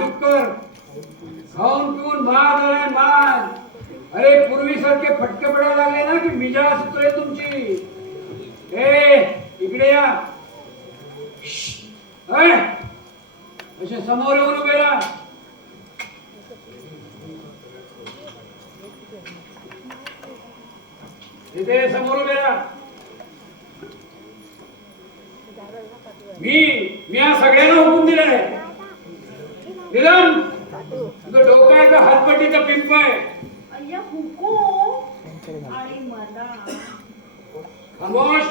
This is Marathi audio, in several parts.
डुक्कर खाऊन पिऊन बाद आहे बाद. अरे पूर्वी सारखे फटके पडायला लागले ना की मिजाज सुटतोय तुमची. ए इकडे या. असे समोर येऊन उभे राहा. इथे समोर उभे राहा. मी या सगळ्यांना हुकूम दिलाय. निदान तुझं डोकं आहे का हातपट्टीचा पिंप आहे. अय्या हुकूम आणि मला खामोश.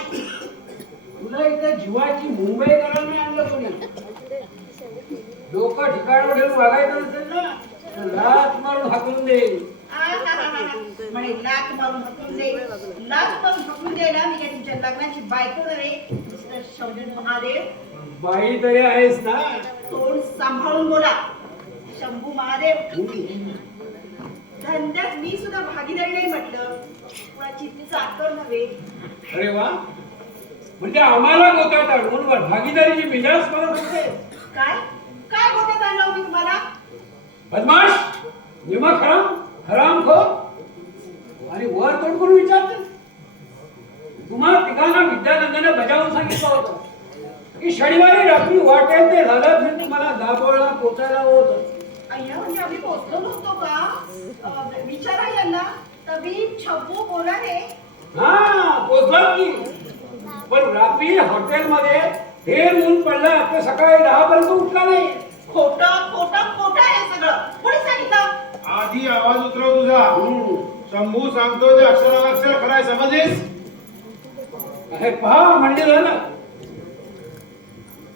तुला इथे जीवाची मुंबई करायला नाही आणलं कोणी. डोकं ठिकाणावर ठेवून वागायचं नसेल ना तर लाथ मारून हाकून देईल. म्हणे लाथ मारून हकून दे. लाथ मारून हकून द्यायला मी काय तुमच्या लग्नाची बायको रे मिस्टर शंभू महादेव. बाई तरी आहेस ना. तोंड सांभाळून बोला शंभू महादेव. धंद्यात मी सुद्धा भागीदारी नाही म्हटलं. कुणाची चाकर नव्हे. अरे वा. म्हणजे आम्हाला गोत्यात आणून भागीदारीची मिजाज करत होते. काय काय गोत्यात आणलं होती तुम्हाला. बदमाश निमक हराम हराम खो आणि वर तोंड करून विचारते. तुम्हाला तिघांना विद्यानंदाने बजावून सांगितलं होतं की शनिवारी रात्री वाटेल ते झालं तरी तुम्हाला दाभोळला पोचायला होतं. अय्या म्हणजे आम्ही पोचलो नव्हतो का. विचारा यांना तबीब छब्बू बोला रे. हा पोचलात की. पण रात्री हॉटेलमध्ये हेर ऊन पडला ते सकाळी 10 पर्यंत उठला नाही. खोटं खोटं खोटं आहे सगळं. कोणी सांगितलं. आधी आवाज उतरव तुझा. शंभू सांगतो ते अक्षराक्षर खराय समजलीस. अरे पहा म्हणजे झालं.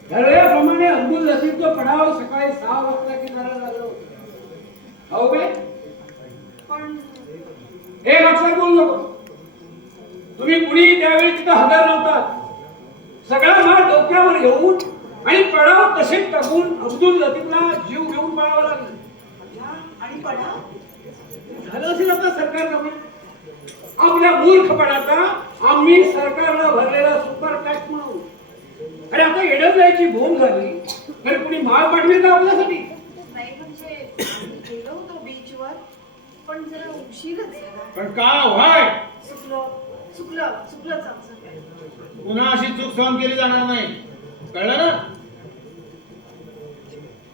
ठरल्याप्रमाणे अब्दुल लतीफचा पडाव सकाळी 6 वाजता किनारा झालो. हो बे. पण हे लक्षात बोलू नको. तुम्ही कुणी त्यावेळी तिथं हजर नव्हतात. सगळा माल डोक्यावर घेऊन आणि पडाव तसेच टाकून अब्दुल लतीफला जीव घेऊन पळावं लागलं. आणि पडा झालं असेल आता सरकारनं. आपल्या मूर्खपणाचा आम्ही सरकारला भरलेला सुपर टॅक्स म्हणून. अरे आता येडत जायची भूम झाली तर कुणी माल पाठवेल का आपल्यासाठी. नाही म्हणजे आम्ही गेलो होतो बीचवर पण जरा उशीरच झाला. पण का व्हाय चुकलं चुकलं चुकलंच आमचं. पुन्हा अशी चूक सहन केली जाणार नाही. कळलं ना.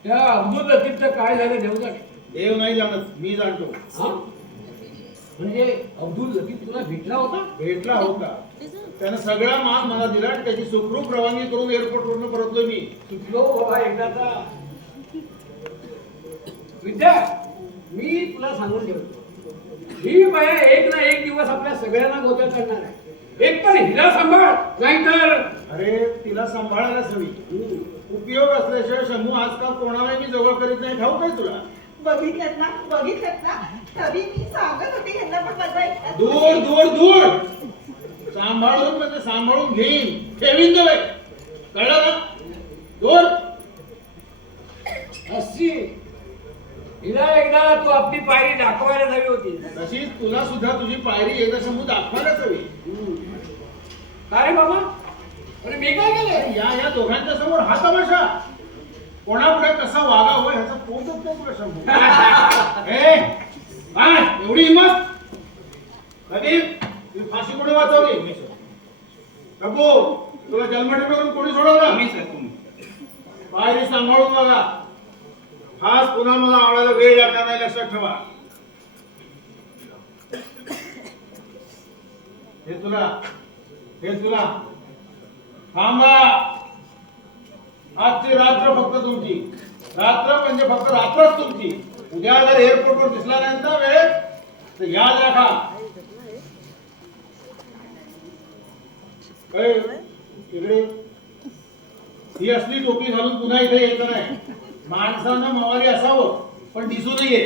त्या अब्दुल लतीफचं काय झालं देऊ जाणे. देव नाही जाणत मी जाणतो. हा म्हणजे अब्दुल लतीफ तुला भेटला होता. भेटला होता. त्यानं सगळा माल मला दिला आणि त्याची सुखरूप रवानगी करून एअरपोर्ट वरून परतलो मी. चुकलो बाबा एकदाचा. विद्या मी तुला सांगून ठेवतो. ही बाया एक ना एक दिवस आपल्या सगळ्यांना गोत्यात करणार आहे. एक तर हिला सांभाळ नाहीतर. अरे तिला सांभाळायलाच हवी. उपयोग असल्याशिवाय शंभू आजकाल कोणालाही मी जवळ करीत नाही. ठाऊक आहे तुला. बघितलं ना तरी मी सांगत होते यांना पण माझा ऐकतात. दूर दूर दूर. सांभाळून म्हणजे सांभाळून घेईन ठेवीन जवळ. कळलं ना. दूर. अशी हिला एकदा तू आपली पायरी दाखवायला हवी होती. तशीच तुला सुद्धा तुझी पायरी एकदा शंभू दाखवायलाच हवी. का रे बाबा. अरे मी काय केलं. या दोघांच्या समोर हा तमाशा. कोणापुढे कसा वागावं ह्याचा पोचत नाही तुला शंभू. काय एवढी हिंमत. कधी फाशी कोणी वाचवली. शंभू तुला जन्मठेपेवरून कोणी सोडवलं. मी सर तुम्ही. पायरी सांभाळून बघा. खास पुन्हा मला आवडायला वेळ लागणार नाही लक्षात ठेवा. हे तुला थांबा. आजची रात्र फक्त तुमची. रात्र म्हणजे फक्त रात्रच तुमची. उद्या जर एअरपोर्टवर दिसला नाही ना वेळेत तर याद राखा. इकडे ही असली टोपी घालून पुन्हा इथे यायचं नाही. माणसानं मवाली असावं पण दिसू नये.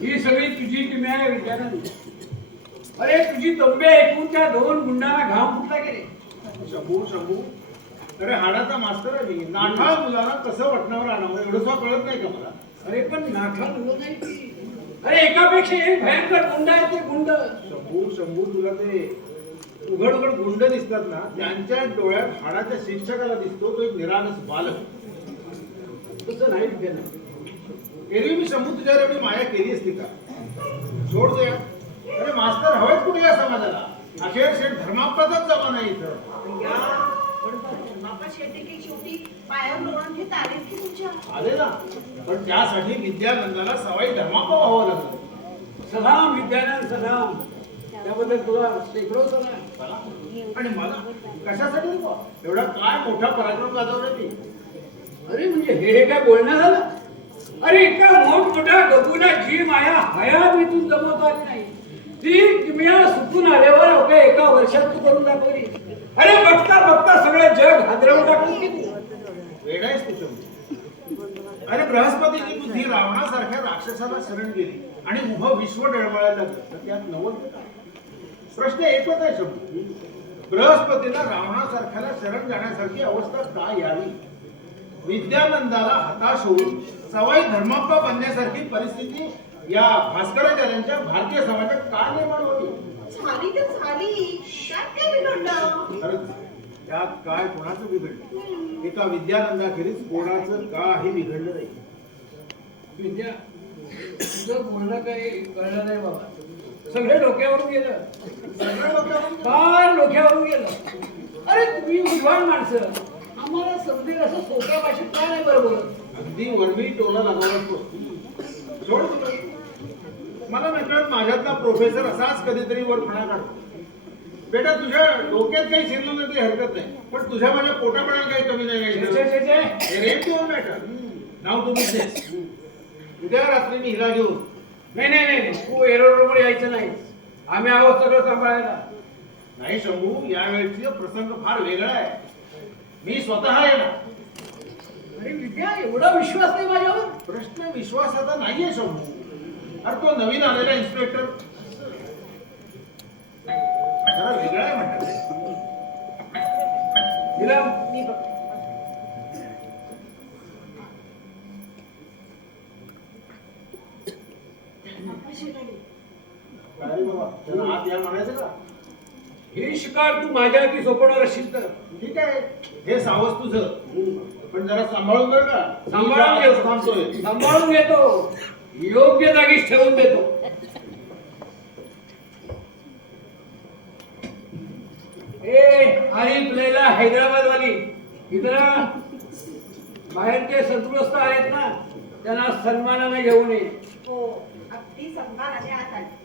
ही सगळी तुझी किमया आहे विद्यानंद. अरे तुझी तब्बे ऐकून त्या 2 गुंडांना घाम फुटला गेले. शंभू अरे हाडाचा मास्तर आहे मी. नाठा मुलाला कसं वटणावर आणावं एवढं सुद्धा कळत नाही का मला. अरे पण नाठा मुलं नाही ती. अरे एकापेक्षा एक भयंकर गुंड आहे ते गुंड. शंभू तुला ते उघड उघड गुंड दिसतात ना, त्यांच्या डोळ्यात हाडाच्या शिक्षकाला दिसतो तो एक निरागस बालक. तसं नाही विद्यानं. एरवी मी शंभू तुझ्यावर एवढी माया केली असती का? सोड दे. अरे मास्तर हवेत कुठे या समाजाला? अखेर शेठ धर्मापदाच जमा नाही इथं. या, पण बापा शेटे की शेवटी पायावर लोळून घेत आलेच की तुमच्या. आले ना, पण त्यासाठी विद्यानंदाला सवाई धर्मापा व्हावं लागलं. सलाम विद्यानंद सलाम. त्याबद्दल तुला शेकडो सलाम. चला. आणि मला कशासाठी नको? एवढा काय मोठा पराक्रम गाजवला ती. अरे म्हणजे हे काय बोलणं झालं? अरे इतका मोठमोठा गबूला जी माया हयात इथून जमवता आली नाही, ती किमया सुटून आल्यावर अवघ्या एका वर्षात तू करून दाखवली. अरे बघता बघता सगळं जग हादरवून टाकलं की तू. वेडा आहेस तू शंभू. अरे बृहस्पतीची बुद्धी रावणासारख्या राक्षसाला शरण गेली आणि उभं विश्व डळमळायला लागलं, तर त्यात नवल काय? प्रश्न एकच आहे शंभू. बृहस्पतीला रावणासारख्याला शरण जाण्यासारखी अवस्था का यावी? विद्यानंदाला हताश होऊन सवाई धर्माप्पा बनण्यासारखी परिस्थिती या भास्कराचार्यांच्या भारतीय समाजात का निर्माण होती? झाली तर झाली, त्यात काय बिघडलं? खरंच त्यात काय कोणाचं बिघडलं? एका विद्यानंदाखेरीज कोणाचं काही बिघडलं नाही. विद्या, तुझं बोलणं काही कळलं नाही बाबा. सगळे डोक्यावरून गेलं, सगळं लोकांना फार डोक्यावरून गेलं. अरे तुम्ही विद्वान माणसं, आम्हाला समजेल असं सोप्या भाषेत काय नाही बरोबर. अगदी वर्मी टोला लगावतो. सोड तुला. मला नाही कळत माझ्यातला प्रोफेसर असाच कधीतरी वर फणा काढतो. बेटा तुझ्या डोक्यात काही शिरलं नाही तरी हरकत नाही, पण तुझ्या माझ्या पोटापणाला काही कमी नाही. नाव तुम्ही उद्या रात्री मी हिला घेऊन. नाही नाही नाही, तू एरोडवर यायचं नाही. आम्ही आहोत सगळं सांभाळायला. नाही शंभू, यावेळची प्रसंग फार वेगळा आहे. मी स्वतः येणार. अरे विद्या, एवढा विश्वास नाही माझ्यावर? प्रश्न विश्वासाचा नाहीये शंभू. अरे तो नवीन आलेला इन्स्पेक्टर जरा वेगळा आहे म्हणतात. तिला मी बघ. काय रे बाबा, त्याला आत या म्हणायचं का? ही शिकार तू माझ्या हाती सोपवणार असशील तर ठीक आहे, हे सावस तुझं, पण जरा सांभाळून कर का? सांभाळून मी घेतो. थांबतोय. सांभाळून घेतो, योग्य जागीच ठेवून देतो. ए आरिफ लैला हैदराबाद वाली इधर आ. बाहेरचे संतुलस्त आहेत ना, त्यांना सन्मानाने घेऊन ये. हो, अगदी सन्मानाने आत आली.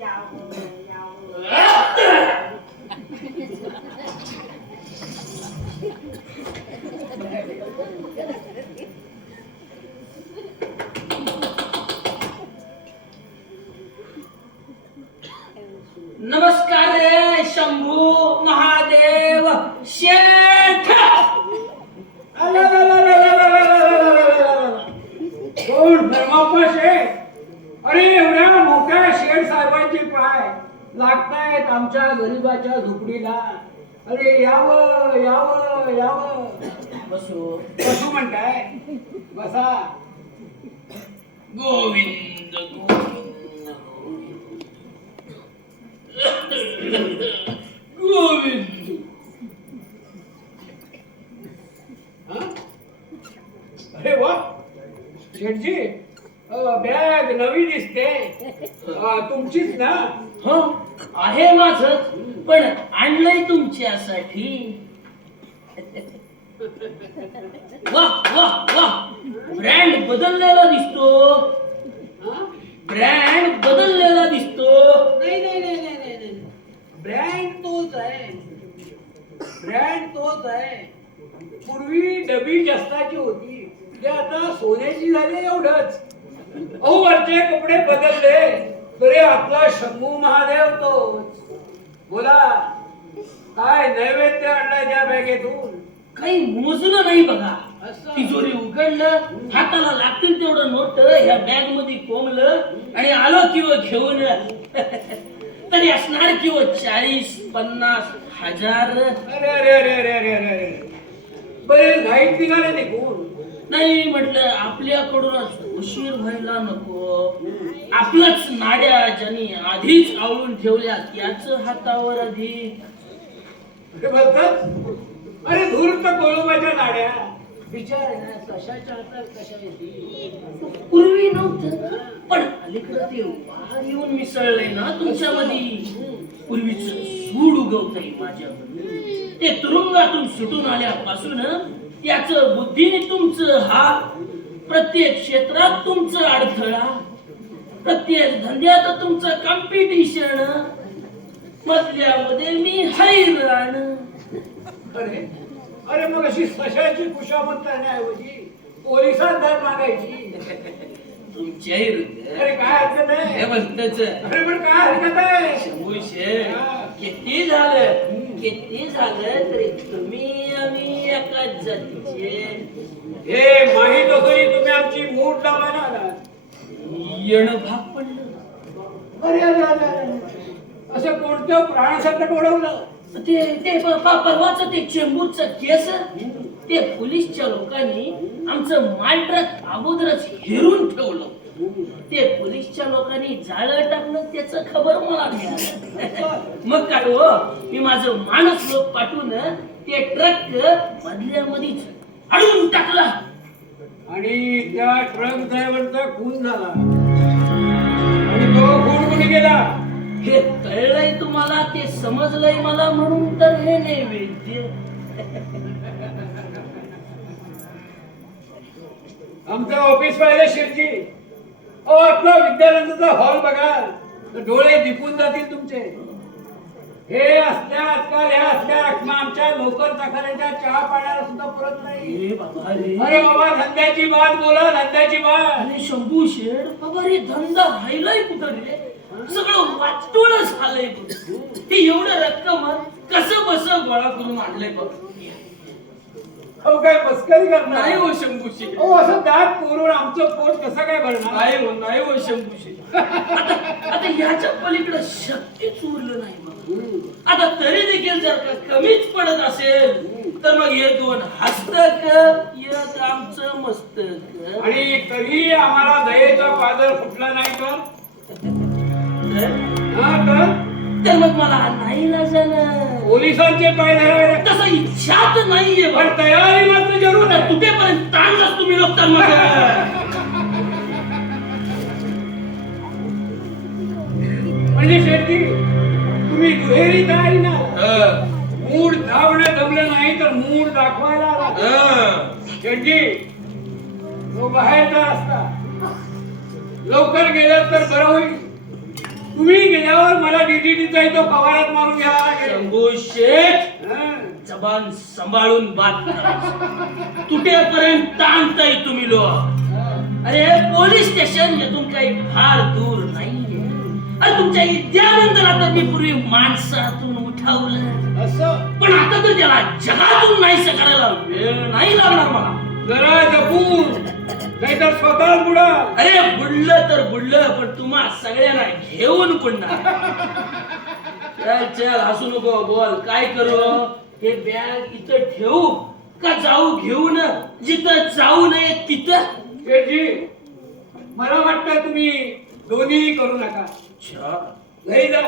यावं यावं. नमस्कार रे शंभू महादेव शेठ. कोण धर्माप्पा शेठ? अरे एवढ्या मोठ्या शेठ साहेबांचे पाय लागतायत आमच्या गरीबाच्या झोपडीला. अरे यावं यावं यावं. बसू. बसू म्हणताय? बसा. गोविंद गोविंद गोविंद. हा? अरे वा शेठजी, बॅग नवी दिसते. तुमचीच ना? हो आहे माझच, पण आणलंय तुमच्यासाठी. वाह वाह वाह, ब्रँड बदललेला दिसतो. हा? ब्रँड बदललेला दिसतो. नाही नाही नाही नाही नाही नाही, ब्रँड तोच आहे. ब्रँड तोच आहे. पूर्वी डबी जस्ताची होती, ती आता सोन्याची झाली एवढंच. अहो वरचे कपडे बदलले तरी आपला शंभू महादेव तोच. बोला, काय नैवेद्य आणलाय त्या बॅगेतून? काही मोजलं नाही बघा. असं? तिजोरी उघडलं, हाताला लागतील तेवढं नोट ह्या बॅग मध्ये कोंबलं आणि आलो किंवा घेऊन. तरी असणार किंवा 40-50 हजार. अरे अरे अरे अरे अरे अरे अरे, बरे घाईत निघाले निघून. नाही म्हटलं आपल्याकडूनच उशीर व्हायला नको. आपलंच नाड्या ज्यांनी आधीच आवळून ठेवल्या त्याच हातावर अधिक. हे बोलतात अरे धूर्त कोळंबाच्या नाड्या विचार आहे ना कशाच्या हातात कशा येतील. पूर्वी नव्हतं पण अलीकडं ते वार येऊन मिसळलंय ना तुमच्यामध्ये. पूर्वीच सूड उगवतंय माझ्यामध्ये. ते तुरुंगातून सुटून आल्यापासून त्याच बुद्धीने तुमचं हात, प्रत्येक क्षेत्रात तुमचं अडथळा, प्रत्येक धंद्यात तुमचं कॉम्पिटिशन, मधल्यामध्ये मी हैराण. अरे अरे मग अशी सशाची खुशामत करण्याऐवजी पोलिसात दर मागायची. तुमच्या अरे काय हरकत आहे. हे म्हणतच अरे पण काय हरकत आहे. शंभू शेठ, किती झालं तरी तुम्ही आम्ही एकाच जातीचे. हे माहीत असूनही तुम्ही आमची मूठ लावायला आलात. येणं भाग पडलं. अरे अरे अरे अरे. असं कोणतं प्राणसंकट ओढवलं. ते परवाच ते चेंबूरचं केस, ते पोलीसच्या लोकांनी आमचं माल ट्रक अगोदरच हेरून ठेवलं. ते पोलीसच्या लोकांनी जाळं टाकलं त्याचं खबर मला मिळालं. मग काय हो, मी माझं माणूस लोक पाठवून ते ट्रक मधल्यामध्येच अडवून टाकला. आणि त्या ट्रक ड्रायव्हरचा खून झाला. आणि तो खून कुणी केला. हे कळलंय तुम्हाला, ते समजलंय मला, म्हणून तर हे नैवेद्य. आमचं ऑफिस पाहिलं शेठजी. आपला विद्यानंदचा हॉल बघा तर डोळे दिपून जातील तुमचे. हे असल्या आजकाल ह्या असल्या रकमा आमच्या नोकर चाकऱ्यांच्या चहा पाण्याला सुद्धा पुरत नाही. अरे बाबा रे, अरे बाबा धंद्याची बात बोला, धंद्याची बात. अरे शंभू शेठ, बाबा रे धंदा राहिलाय कुठं रे. सगळं वाटूनच आलंय. ते एवढं रक्कम कसं बस गोळा करून आणलंय बघ. अहो काय मस्करी करणार. नाही हो शंभू शेठ, अहो असं दात पुरून आमचं पोट कसं काय भरणार. नाही हो शंभू शेठ. आता याच्या पलीकडे शक्यच उरलं नाही बघ. आता तरी देखील जर का कमीच पडत असेल तर मग हे दोन हस्तक, एक आमचं मस्तक. आणि तरी आम्हाला दयेचा पादर फुटला नाही तर तर मग मला नाही लाजानं पोलिसांचे पाय धरावे. तसं इच्छाच नाहीये पण तयारी मात्र जरूर आहे. तुटेपर्यंत ताणलाच तुम्ही लोक तर मग. म्हणजे शेट्टी तुम्ही दुहेरी तयारी ना. मूड धावणं जमलं नाही तर मूड दाखवायला आला. शेट्टी तो बाहेरचा असता लवकर गेलात तर बरं होईल. तुम्ही गेल्यावर मला डीडीटीचा इथं पगारात मारून घ्यावा लागेल. शंभू शेठ, हं. जबान सांभाळून बात करायची. तुटेपर्यंत ताणताय तुम्ही लोक. अरे पोलीस स्टेशन यातून काही फार दूर नाहीये. अरे तुमच्या विद्यानंदला तर मी पूर्वी माणसातून उठवलं, असं पण आता तर त्याला जगातून नाहीसं करायला वेळ नाही लागणार मला. जरा जपून नाहीतर स्वतः बुडाल. अरे बुडलं तर बुडलं, पण तुम्हा सगळ्यांना घेऊन पुन्हा. चल चल हसू नको, बोल काय करू. हे बॅग इथं ठेवू का जाऊ घेऊन जिथं जाऊ नये तिथं. शेठजी मला वाटतं तुम्ही दोन्ही करू नका. घरी जा,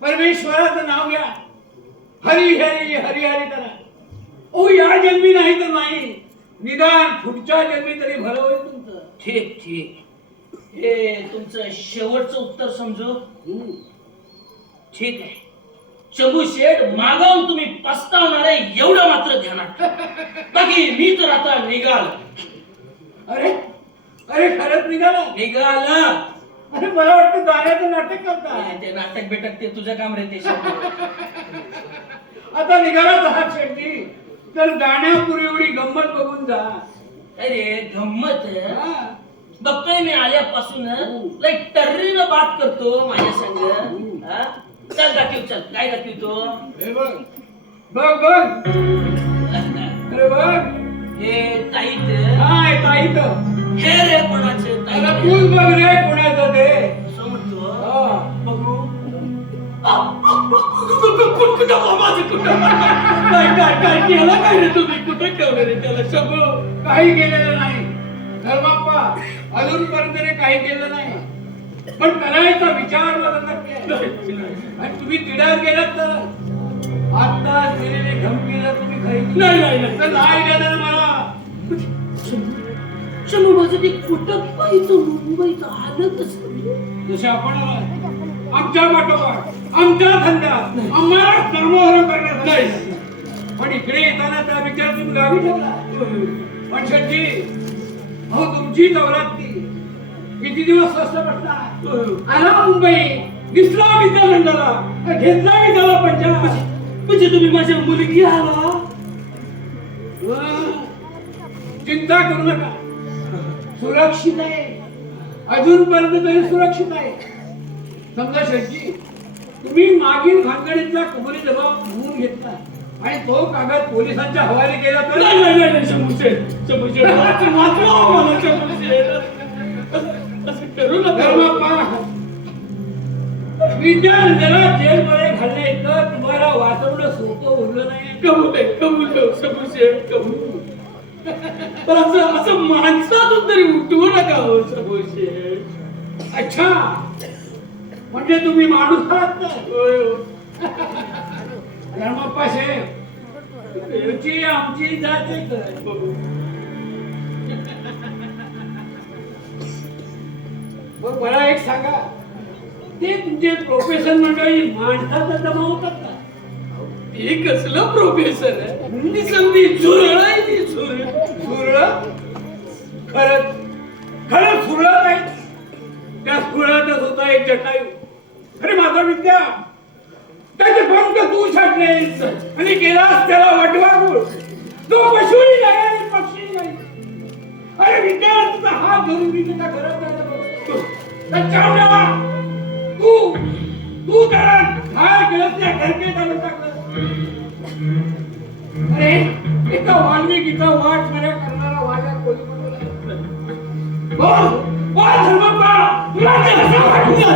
परमेश्वराचं नाव घ्या, हरी हरी हरी हरी करा. ओ या जन्मी नाही तर नाही, निदान पुढच्या जन्मी तरी भलं होईल तुमचं. ठीक ठीक, हे तुमचं शेवटचं उत्तर समजू. ठीक आहे शंभू शेठ, मागावून तुम्ही पस्तावणार आहे एवढं मात्र ध्यानात ठेवा. बाकी मी तर आता निघाल. अरे अरे खरंच निघाला. निघाल. अरे मला वाटतं जाण्याचं नाटक करता. ते नाटक बेटक ते तुझं काम रे. ते शंभू. आता निघालाच आहात शेठजी, तर जाण्यापूर्वी एवढी गंमत बघून जा. अरे गंमत हा. बघतोय मी आल्यापासून लाईक टर्रीनं बात करतो माझ्या संग. हा? चल दाखव, चल काय दाखवतो. हे बघ बघ बघ. अरे बघ हे ताईत. काय ताईत. हे रे कोणाचे अरे ताईत. तूच बघ रे कोणाचं ते. असं म्हणतो. हा. बघू. कुठं माझं कुठं काय काय काय केलं काय रे तुम्ही. कुठं ठेवलं रे त्याला शंभू. काही केलेलं नाही धर्माप्पा, अजूनपर्यंत काही केलं नाही, पण करायचा विचार मला नक्की आहे. आणि तुम्ही तिडावर गेलात तर आता दिलेली धमकी जर तुम्ही खरी केली नाही. तर नाही देणार मला. शंभू माझं ते कुठं पाहिजे मुंबईचं हालतच नाही. जसे आपण आमच्या पाठोपाठ आमच्या धंद्यात आम्हाला नामोहरम करण्यात नाही, पण इकडे येताना त्या विचार तुम्ही गावी ठेवला. पण शेटजी, अहो तुमची दौलती किती दिवस स्वस्त बसणार. आला मुंबई, दिसला विद्यानंदाला, घेतला मी त्याला पंजाब. म्हणजे तुम्ही माझ्या मुलगी आला. चिंता करू नका, सुरक्षित आहे, अजूनपर्यंत तरी सुरक्षित आहे. समजा शेटजी, तुम्ही मागील भानगडीतला कबुली दबाव म्हणून घेतला आणि तो कागद पोलिसांच्या हवाले केला तर नाही शंभू शेठ वाचवा मला शंभू शेठ. असं करू नका. धर्माप्पा, विद्यानंदला जेलमध्ये घालण्या इतकं तुम्हाला वाचवणं सोपं उरलं नाही. कबूल शंभू शेठ कबूल. पण असं माणसातून तरी उठवू नका हो शंभू शेठ. अच्छा, म्हणजे तुम्ही माणूस आहात ना? धर्माप्पा शेठ, तुमची आमची जात एकच. मग मला एक सांगा, ते तुमचे प्रोफेसर मंडळी माणसाचा दमावतात का? हे कसलं प्रोफेसर आहे. ती संधी झुरळ आहे ती झुरळ. सुरळत? खरंच सुरळत आहे. त्या सुरळतच होता एक जटायू. अरे माझा विद्या, त्याचे पंख तू छाटलेस आणि केलास त्याला वटवागुळ. तो पशुही नाही आणि पक्षी नाही. अरे विद्या, तुझा हात धरून मी तुझ्या घरात जायला बघतो. तू त्याला घाय केलंस, त्या घरके चालू टाकलं. अरे एका वाल्मिकीचा वाट मर्या करणारा वाजा कोणी बनवला? बोल बोल धर्माप्पा, तुला ते कसं वाटलं?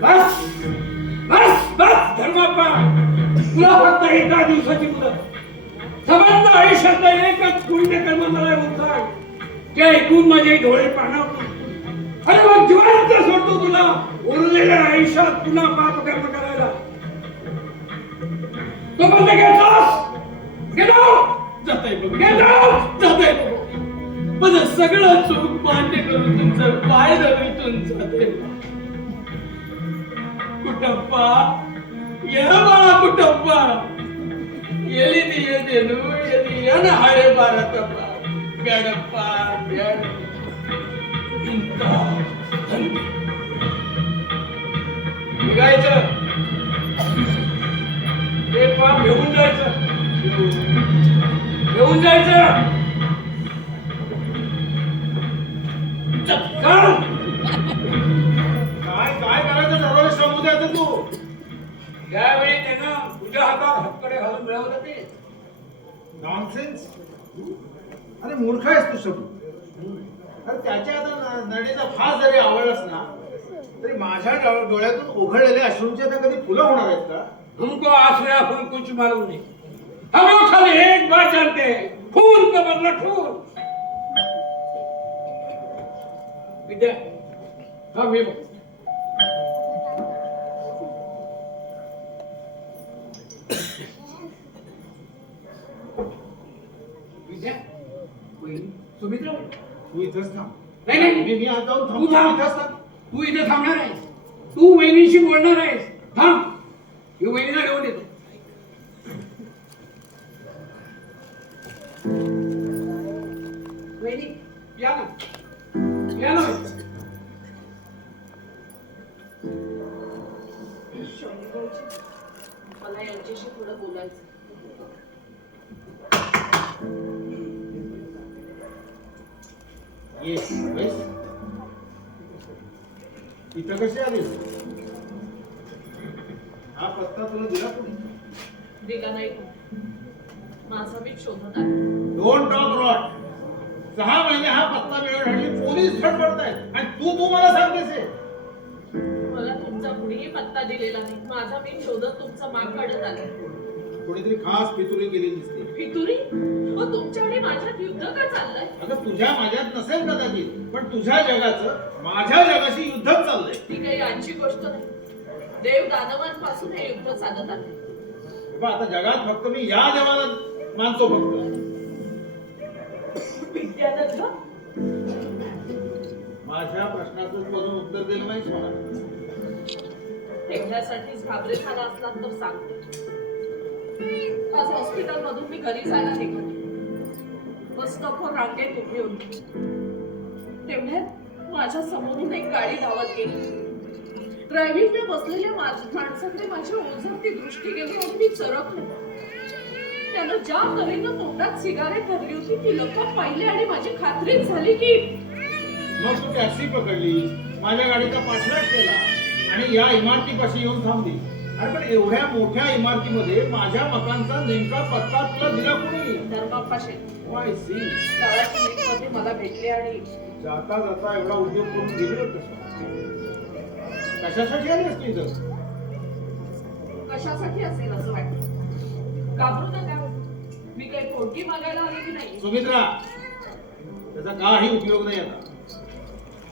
बस बस बस धर्माप्पा, तुला फक्त एका दिवसाची मुदत. संबंध आयुष्यातलं एकच पुण्यकर्म मला होतं, ते ऐकून माझे डोळे पाणावतात. अरे मग जिवंत सोडतो तुला उरलेल्या आयुष्यात पुन्हा पाप कर्म करायला. तो बंद घेतलास, गेलो जाताय बघ गेलो. जाताय माझं सगळं चूक मान्य करून तुमचं पाय रवितून जाते. कुटप्पा ये बाळा कुटप्पा, येली ती येते नू येते या ना हाडे बारातप्पा बेडप्पा बेड इंता धन्य. निघायचं, एक पाप घेऊन जायचं, घेऊन जायचं. चल. काय करायचं ठरवलं सांगू द्यायचं तू. त्यावेळी त्यानं तुझ्या हातात हातकडे घालून मिळवलं ते. नॉनसेन्स. अरे मूर्ख आहेस तू शब्द. अरे त्याच्या आता नडीचा फास जरी आवडलास ना, तरी माझ्या डोळ्यातून उघडलेल्या अश्रूंची आता कधी फुलं होणार आहेत का? हमको आसरा फूल कुछ मालूम नहीं, हम लोग खाली एक बात जानते हैं, फूल का बदला फूल. विद्या, हाँ मी बघ. विद्या, सुमित्रा, तू इथंच थांब. नाही नाही, मी आज जाऊन तू थांबतो. थांब. इथंच थांब. तू इथे थांबणार आहेस, तू वहिनीशी बोलणार आहेस. थांब, मी वहिनीला घेऊन येतो. वहिनी या ना, या ना. मला यांच्याशी थोडं बोलायचं. ये बस. इथं कशी आलीस? हा पत्ता तुला दिला कोणी? दिला नाही कोण. माझा मी शोधत आहे. Don't talk rot. 6 महिने हा पत्ता मिळवण्यासाठी पोलीस धडपडतायत आणि तू मला सांगतेस हे? मला तुमचा कुणीही पत्ता दिलेला नाही. माझा मी शोधत तुमचा माग काढत आले. कोणीतरी खास पितुरी केली दिसते. फितुरी? तुमच्या आणि माझ्यात युद्ध का चाललंय? अगं तुझ्या माझ्यात नसेल कदाचित, पण तुझ्या जगाचं माझ्या जगाशी युद्धच चाललंय. ती काही आजची गोष्ट नाही. देव दानवांपासून हे युद्ध चालत आहे. आता जगात फक्त मी या देवाला मानतो फक्त. विद्यानंद, माझ्या प्रश्नाचं तू अजून उत्तर दिलं नाहीस मला. एकट्यासाठीच घाबरे झाला असलात तर सांगते. आज हॉस्पिटल मधून मी घरी जायला निघाले. बस स्टॉपवर रांगेत उभी होती. तेवढ्यात माझ्या समोरून एक गाडी धावत गेली. ड्रायव्हिंगला बसलेल्या माणसाकडे माझी ओझरती दृष्टी गेली आणि मी चरकले. त्यानं ज्या तऱ्हेनं तोंडात सिगारेट धरली होती ती लोक पाहिले आणि माझी खात्रीच झाली की मग तू टॅक्सी पकडली, माझ्या गाडीचा पाठलाग केला आणि या इमारतीपाशी येऊन थांबली. अरे पण एवढ्या मोठ्या इमारतीमध्ये माझ्या मकानचा नेमका पत्ता तुला दिला कोणी? धर्मापाशे वाय सी. मध्ये मला भेटले आणि जाता जाता एवढा उद्योग करून गेले कसं? कशासाठी आली असते इथं? कशासाठी असेल असं वाटतं. घाबरू नका. मी काही पोटगी मागायला आलेली नाही. सुमित्रा, त्याचा काही उपयोग नाही आता.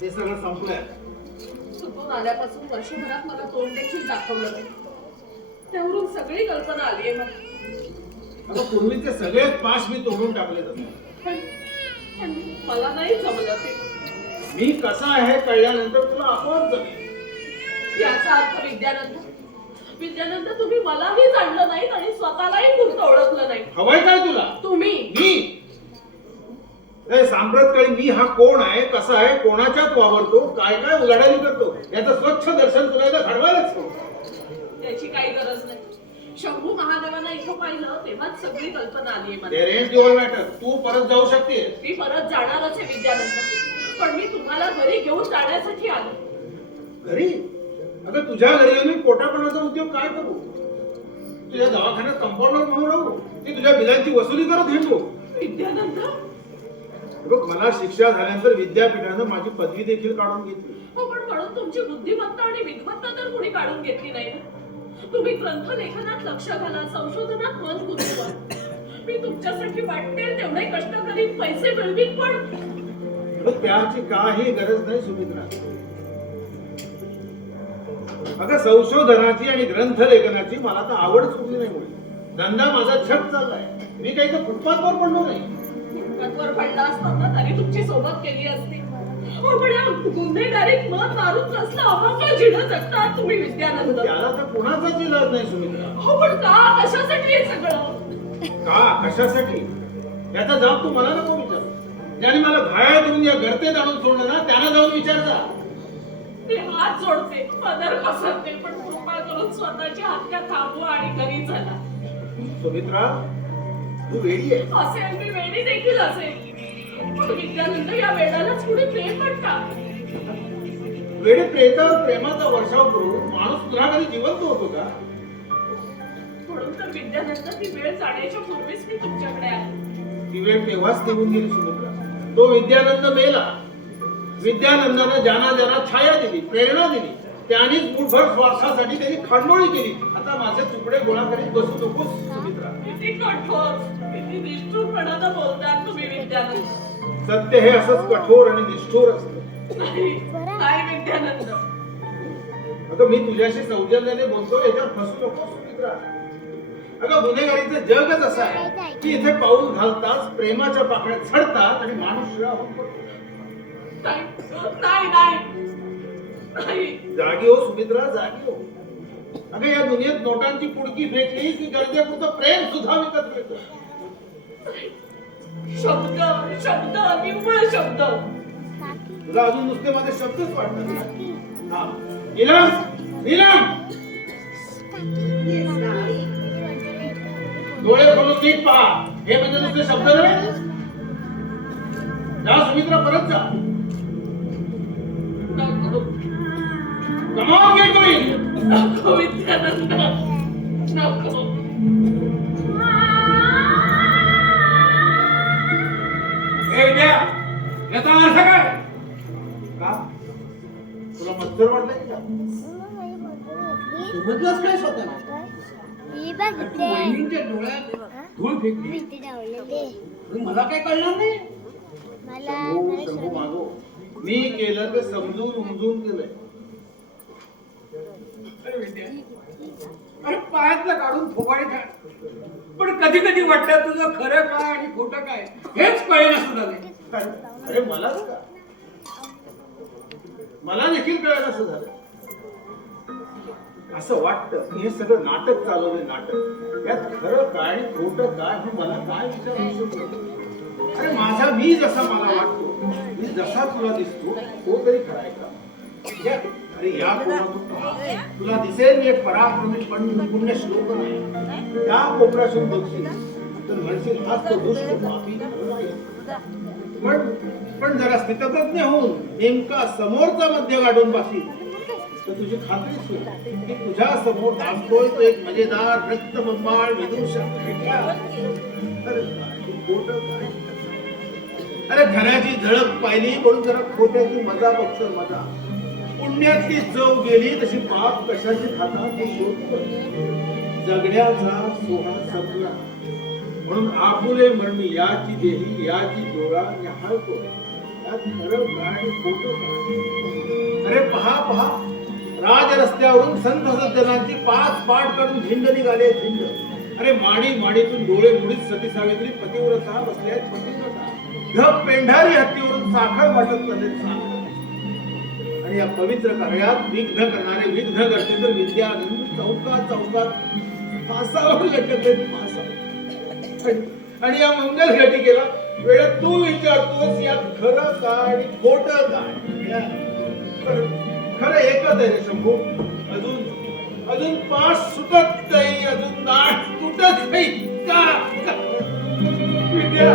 ते सगळं संपलंय. चुकून आल्यापासून वर्षभरात मला तोंड देखील दाखवलं नाही. त्यावरून सगळी कल्पना आलीये मला. आता पूर्वीचे सगळेच पाश मी तोडून टाकले जातात. पण मला नाही जमलं ते. मी कसा आहे कळल्यानंतर तुला आपोआप जमेल. याचा अर्थ विद्यानंद तुम्ही मलाही जाणलं नाहीत आणि स्वतःलाही पुरतं ओळखलं नाही. हवंय काय तुला? तुम्ही मी सांप्रत काळी मी हा कोण आहे, कसा आहे, कोणाच्यात वावरतो, काय काय उलाढाली करतो याचं स्वच्छ दर्शन तुला इथं घडवायलाच हवं. त्याची काही गरज नाही. शंभू महादेवांना इथं पाहिलं तेव्हाच सगळी कल्पना आलीये मला. ते रेंज युअर मॅटर. तू परत जाऊ शकते. मी परत जाणारच आहे विद्यानंद. पण मी तुम्हाला घरी घेऊन जाण्यासाठी आलो. घरी? अगं तुझ्या घरी येऊन मी पोटापणाचा उद्योग काय करू? तुझ्या दवाखान्यात कंपाऊंडर म्हणून राहू की तुझ्या बिलांची वसुली करत हिंडू? विद्यानंद, बघ, मला शिक्षा झाल्यानंतर विद्यापीठानं माझी पदवी देखील काढून घेतली. हो पण म्हणून तुमची बुद्धिमत्ता आणि विद्वत्ता तर कोणी काढून घेतली नाही ना. तुम्ही ग्रंथ लेखनात लक्ष घाला, संशोधनात मन गुंतवा. मी तुमच्यासाठी वाटते तेवढे कष्ट करीन, पैसे मिळवीन, पण त्याची काही गरज नाही सुमित्रा. अगं संशोधनाची आणि ग्रंथ लेखनाची मला तर आवड सुटली नाही. मुळे धंदा माझा छक चाललाय. मी काही तर फुटपाथवर पडलो नाही. फुटपाथवर पडला असताना तरी तुमची सोबत केली असती. हो पण या गुन्हेगारीत मन मारून कसलं अभंग जिडं जगतात तुम्ही विद्यानंद. त्याला तर कुणाचाच इलाज नाही सुमित्रा. हो पण का, कशासाठी हे सगळं? का कशासाठी याचा जबाब तू मला नको विचार. ज्याने मला घायाळ करून या गर्तेत आणून सोडलं ना त्यांना जाऊन विचारता. मी हात जोडते, पदर पसरते, पण कृपा करून स्वतःच्या हातच्या थांबवा आणि घरी चला. सुमित्रा, तू वेडी आहे. असेल मी वेडी देखील असेल. पण विद्यानंद या वेळालाच कुणी प्रेम म्हणतात. वेडी प्रेतावर प्रेमाचा वर्षाव करून माणूस पुन्हा कधी जिवंत होतो का? म्हणून तर विद्यानंद ती वेळ जाण्याच्या पूर्वीच मी तुमच्याकडे आले. ती वेळ तेव्हाच निघून गेली सुमित्रा. तो विद्यानंद मेला. विद्यानंदानं ज्यांना ज्यांना छाया दिली, प्रेरणा दिली, त्यांनीच मुठभर स्वार्थासाठी त्यांनी खडमोळी केली. आता माझे तुकडे गोळा करीत बसू नकोस सुमित्रा. किती कठोर, किती निष्ठुरपणानं बोलतात तुम्ही विद्यानंद. सत्य हे असंच कठोर आणि निष्ठुर असतं. नाही विद्यानंद. अगं मी तुझ्याशी सौजन्याने बोलतो, याच्यावर फसू नकोस सुमित्रा. अगं गुन्हेगारीचं जगच असं आहे की इथे पाऊल घालताच प्रेमाच्या पाकळ्यात चढतात आणि माणूस शिळा होऊन पडतो. नाही नाही नाही. जागी हो सुमित्रा, जागी हो. अगं या दुनियेत नोटांची पुडकी फेकली की गरजेपुरतं प्रेम सुद्धा विकत मिळतं. शब्द शब्द निव्वळ शब्द. तुला अजून नुसते माझे शब्दच वाटतात. हा नीलम, नीलम, डोळे खोलून नीट पहा. हे म्हणजे नुसते शब्द नव्हे. जा सुमित्रा, परत जा. नको Come on, get going. नको विद्यानंद, नको. हे विद्या, समजलंच काय स्वतःला ही अरे तू बघते वहिनींच्या डोळ्यात धूळ फेकली भीती डावलेले पण मला काय कळणार नाही मला शंभू शंभू मागो मी केलं ते समजून उमजून केलंय. अरे विद्या, अरे पायातलं काढून फोपाडे काय पण कधी कधी वाटतं तुझं खरं काय आणि खोटं काय हेच कळेना सुद्धा नाही. अरे मलाच का मला देखील कळलं असं झालं. असं वाटतं की हे सगळं नाटक चालवलंय नाटक. यात खरं काय आणि खोटं काय हे मला काय विचारू शकतो. अरे माझा मी जसा मला वाटतो मी जसा तुला दिसतो तो तरी खरा आहे का. अरे या कोणातून तुला दिसेल एक पराक्रमी पण पुण्य श्लोक नाही. त्या कोपऱ्यातून बघशील तर म्हणशील हाच तो दुष्ट पापी पण जरा स्थितप्रज्ञ होऊन नेमका समोरचा मध्य गाठून बसशील तर तुझी खात्रीच होईल की तुझ्या समोर नाचतोय तो एक मजेदार रक्तबंबाळ विदूषक. अरे खऱ्याची झळक पाहिली म्हणून जरा खोट्याची मजा बघतो मजा. पुण्यातली चव गेली तशी पाप कशाची खातात हे शोधतो. जगण्याचा सोहळा संपला म्हणून आपुले मरणी याची देही याची डोळा निहाळतो. यात खरं काय खोटं काय. अरे पहा पहा राज रस्त्यावरून संत सज्जनांची 5 पाठ काढून झिंड निघाले झिंड. अरे माडी माडीतून डोळे मुडीत सती सावित्री पतिव्रता बसल्या पतिव्रता. ढग पेंढारी हत्तीवरून साखर वाटत चालले साखर. आणि या पवित्र कार्यात विघ्न करणारे विघ्न करते तर विद्यानंद चौकात चौकात फासावर लटकले फासा. आणि या मंगल घटिकेला वेळात तू विचारतोस यात खरं काय आणि खोटं काय. खरं एकच आहे रे शंभू. अजून पास सुटत नाही अजून नाट तुटत नाही का विद्या.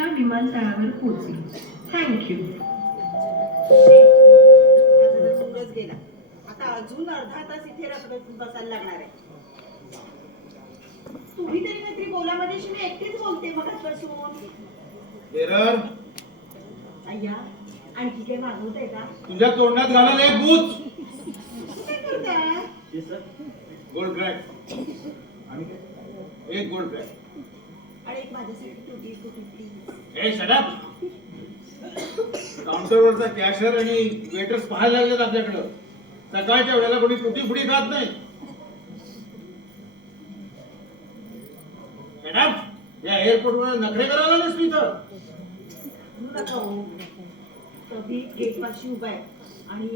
पुढच्या विमानतळावर पोहोचेल. थँक्यू. माझा मूडच गेला. आता अजून अर्धा तास इथे रखडत बसायला लागणार आहे. तुम्ही तरी काहीतरी बोला, माझ्याशी मी एकटीच बोलते मगाचपासून. एरर, अय्या, आणखी काही मागवताय का? तुझ्या तोंडात घालायला एक बूच. काय करताय? Gold crack. आणि काय? एक गोल्ड क्रॅक. आणि एक माझ्यासाठी टुटी फुटी प्लीज. ए शट अप. काउंटरवरचा कॅशर आणि वेटर्स पाहायला लागलेत आपल्याकडं. सकाळच्या वेळेला कोणी टुटी फुटी खात नाही. Shut up. या एअरपोर्टवर नखरे करायला नाहीस तू इथं. नका हो. कधी गेट पाशी उभा आहे आणि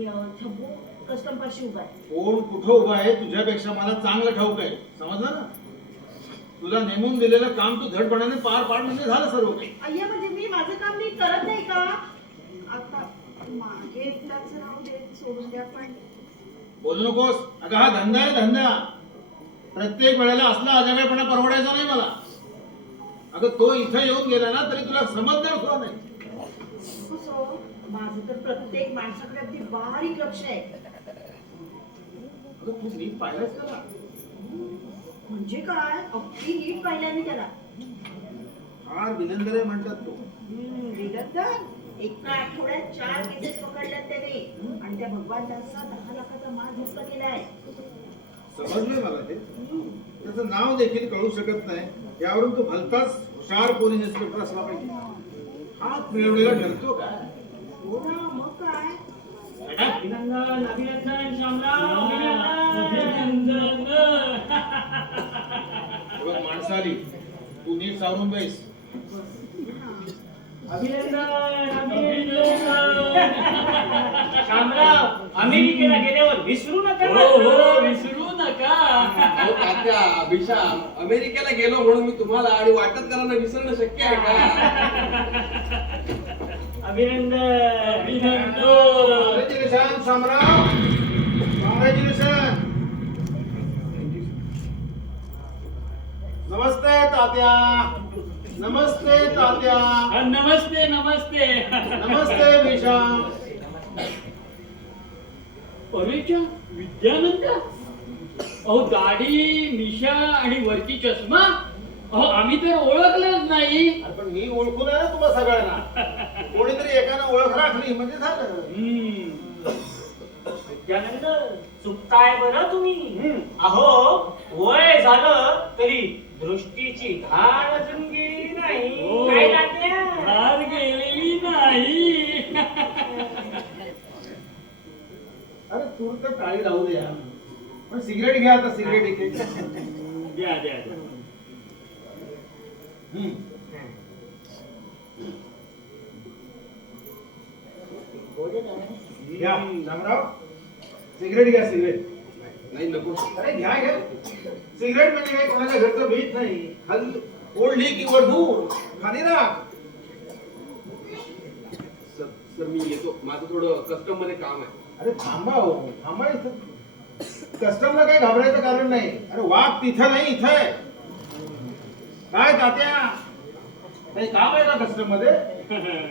छब्बू कस्टम पाशी उभा आहे. कोण कुठं उभा आहे तुझ्यापेक्षा मला चांगलं ठाऊक आहे. समजलं ना? तुला नेमून दिलेलं काम तू धडपणाने पार पाड म्हणजे झालं सर्व काही. अय्या, म्हणजे मी माझं काम नीट करत नाही का? आता मागे एकदाच राहू दे, सोडून द्या. पण बोलू नकोस. अगं हा धंदा आहे धंदा. प्रत्येक वेळेला असला अजागळपणा परवडायचा नाही मला. अगं तो इथं येऊन गेला ना तरी तुला समजणार सुद्धा नाही. कसं? माझं तर प्रत्येक माणसाकडे अगदी बारीक लक्ष आहे. अगं तू नीट पाहिलंच त्याला. म्हणजे काय? अगदी नीट पाहिल्याने त्याला. फार विनंदरे म्हणतात तो. विगतदार, एका आठवड्यात 4 केसेस पकडल्यात त्याने आणि त्या भगवान दासचा 10 लाखाचा माल जप्त केलाय. समजलंय मला ते. त्याचं नाव देखील कळू शकत नाही. यावरून तो भलताच हुशार पोलीस इन्स्पेक्टर असला पाहिजे. हात मिळवलेला ठरतो काय? हो ना, मग काय? अभिनंदन, अभिनंदन, शामराव, अभिनंदन. बघ माणसं आली. तू नीट सावरून बैस. अभिनंदन, अभिनंदन. शामराव, अमेरिकेला गेल्यावर विसरू नका. हो, विसरू नका. अहो तात्या, अभिशाम, अमेरिकेला गेलो म्हणून मी तुम्हाला आणि वाटतकरांना विसरणं शक्य आहे का? अभिनंदन, अभिनंदन. कॉंग्रॅच्युलेशन शामराव. कॉंग्रॅच्युलेशन. नमस्ते तात्या. नमस्ते तात्या. नमस्ते, नमस्ते. नमस्ते विशाम. परीक्षा विद्यानंद. अहो दाढी, मिशा आणि वरती चष्मा. अहो आम्ही तर ओळखलंच नाही. पण मी ओळखून आहे ना तुम्हा सगळ्यांना. कोणीतरी एकानं ओळख राखली म्हणजे झालं. विद्यानंद, चुकताय बरं तुम्ही. अहो वय झालं तरी दृष्टीची धार अजून गेली नाही. काय तात्या? धार गेलेली नाही. अरे तूर तर टाळी राहू द्या. पण सिगरेट घ्या आता. सिगरेट इथे द्या, द्या. घ्या शामराव. सिगरेट घ्या. सिगरेट. नाही नको. अरे घ्या घ्या. सिगरेट म्हणजे काय कोणाच्या घरचं भीत नाही. खाली ओढली की वर धूर खाली राख. सर मी येतो. माझं थोडं कस्टम मध्ये काम आहे. अरे थांबा हो. थांबा इथं. कस्टमला काही घाबरायचं कारण नाही. अरे वाघ तिथं नाही इथं आहे. काय तात्या, काही काम आहे का कस्टम मध्ये?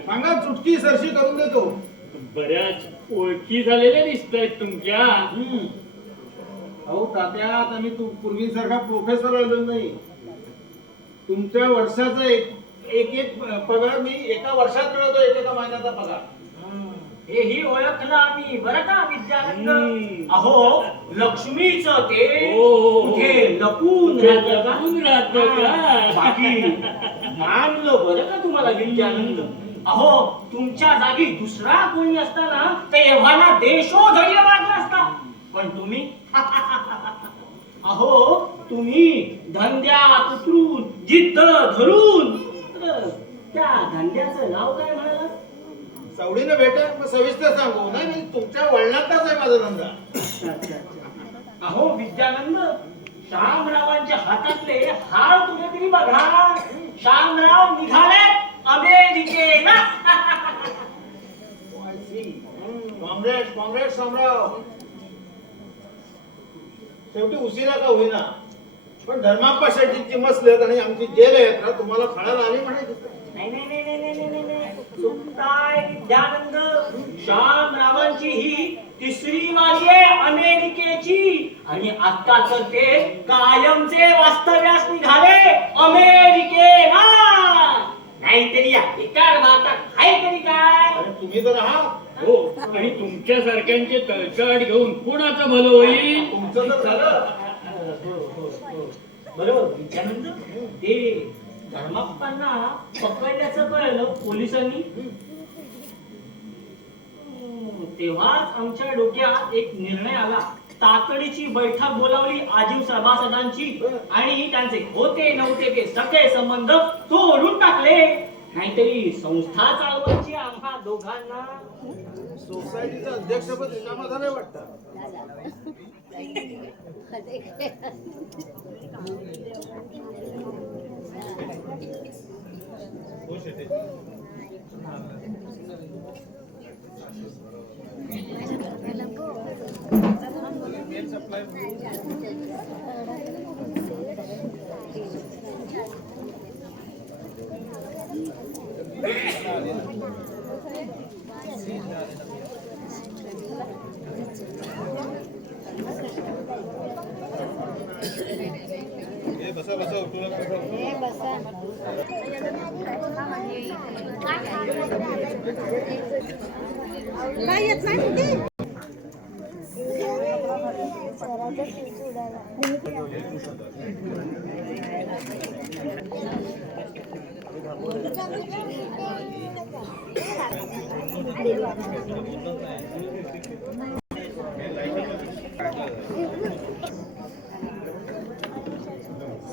सांगा, चुटकी सरशी करून देतो. बऱ्याच ओळखी झालेल्या दिसत आहेत तुमच्या. अहो तात्या, आता मी पूर्वीसारखा प्रोफेसर राहिलो नाही. तुमच्या वर्षाचा एक एक पगार मी एका वर्षात मिळवतो. एकेका महिन्याचा पगार. हेही ओळखलं आम्ही बरं का विद्यानंद. अहो लक्ष्मीचं ते कुठे लपून राहतं का? बाकी मानलं बरं का तुम्हाला विद्यानंद. अहो तुमच्या जागी दुसरा कोणी असताना ते एव्हाना देशोधडी वागला असता. पण तुम्ही अहो तुम्ही धंद्यात उतरून जिद्द धरून त्या धंद्याचं नाव काय म्हणाला? सवडीनं भेटा. मग सविस्तर सांगू. नाही नाही, तुमच्या वळणातच आहे माझा धंदा. अहो विद्यानंद, शामरावांच्या हातातले हार तुम्ही तरी बघा. शामराव निघाले अमेरिकेला. काँग्रेस काँग्रेस शामराव. शेवटी उशिरा का होईना पण धर्माप्पा शेट्टीची मसलत आणि आमची जेल यात्रा तुम्हाला फळाला आली म्हणायची. नाही नाही नाही विद्यानंद, श्यामरावांची ही तिसरी वारी आहे अमेरिकेची. आणि आता तर ते कायमचे वास्तव्यास निघाले अमेरिकेला. नाहीतरी या बेकार भारतात आहे तरी काय. अरे तुम्ही तर आहात. हो, आणि तुमच्यासारख्यांचे तळचाट घेऊन कोणाचं भलं होईल. तुमचं तर झालं. बरोबर विद्यानंद, ते धर्माप्पांना पकडल्याचं कळलं पोलिसांनी. तेव्हाच आमच्या डोक्यात एक निर्णय आला. तातडीची बैठक बोलावली आजीव सभासदांची आणि त्यांचे होते नव्हते ते सगळे संबंध तोडून टाकले. नाहीतरी संस्था चालवायची आम्हा दोघांना. सोसायटीचं अध्यक्षपद समाधान आहे वाटतं. काय येत नाही कुठे?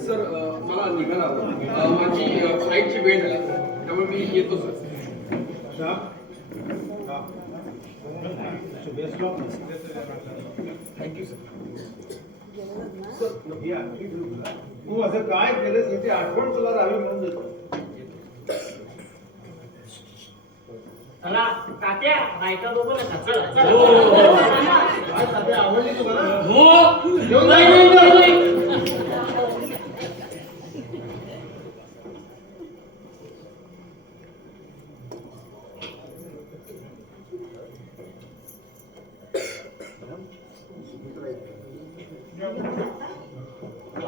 सर मला निघायला हवं. माझी फ्लाईटची वेळ झाली त्यामुळे मी येतो सर. Thank you sir. तू असं काय केलंस याची आठवण तुला राहावी म्हणून देतो. चला तात्या, बायका बघू नका. चला काय तात्या, आवडली तुम्हाला? हो, येऊन जा, नाही, येऊन जा. नाही, नाही.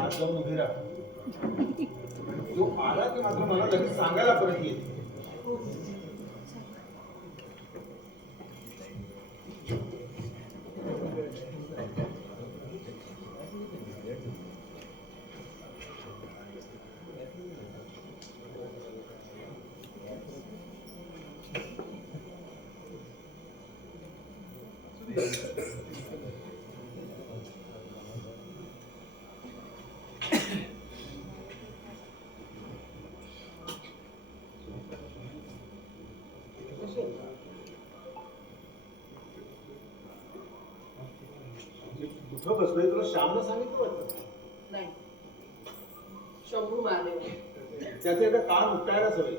आज जाऊन उभी राहा. तो आला की मात्र मला लगेच सांगायला परत येईल. कुठं बसलोय तुला श्यामला सांगितलं वाटतं. नाही, शंभू महादेव त्याचे एकदा कान उठायलाच हवे.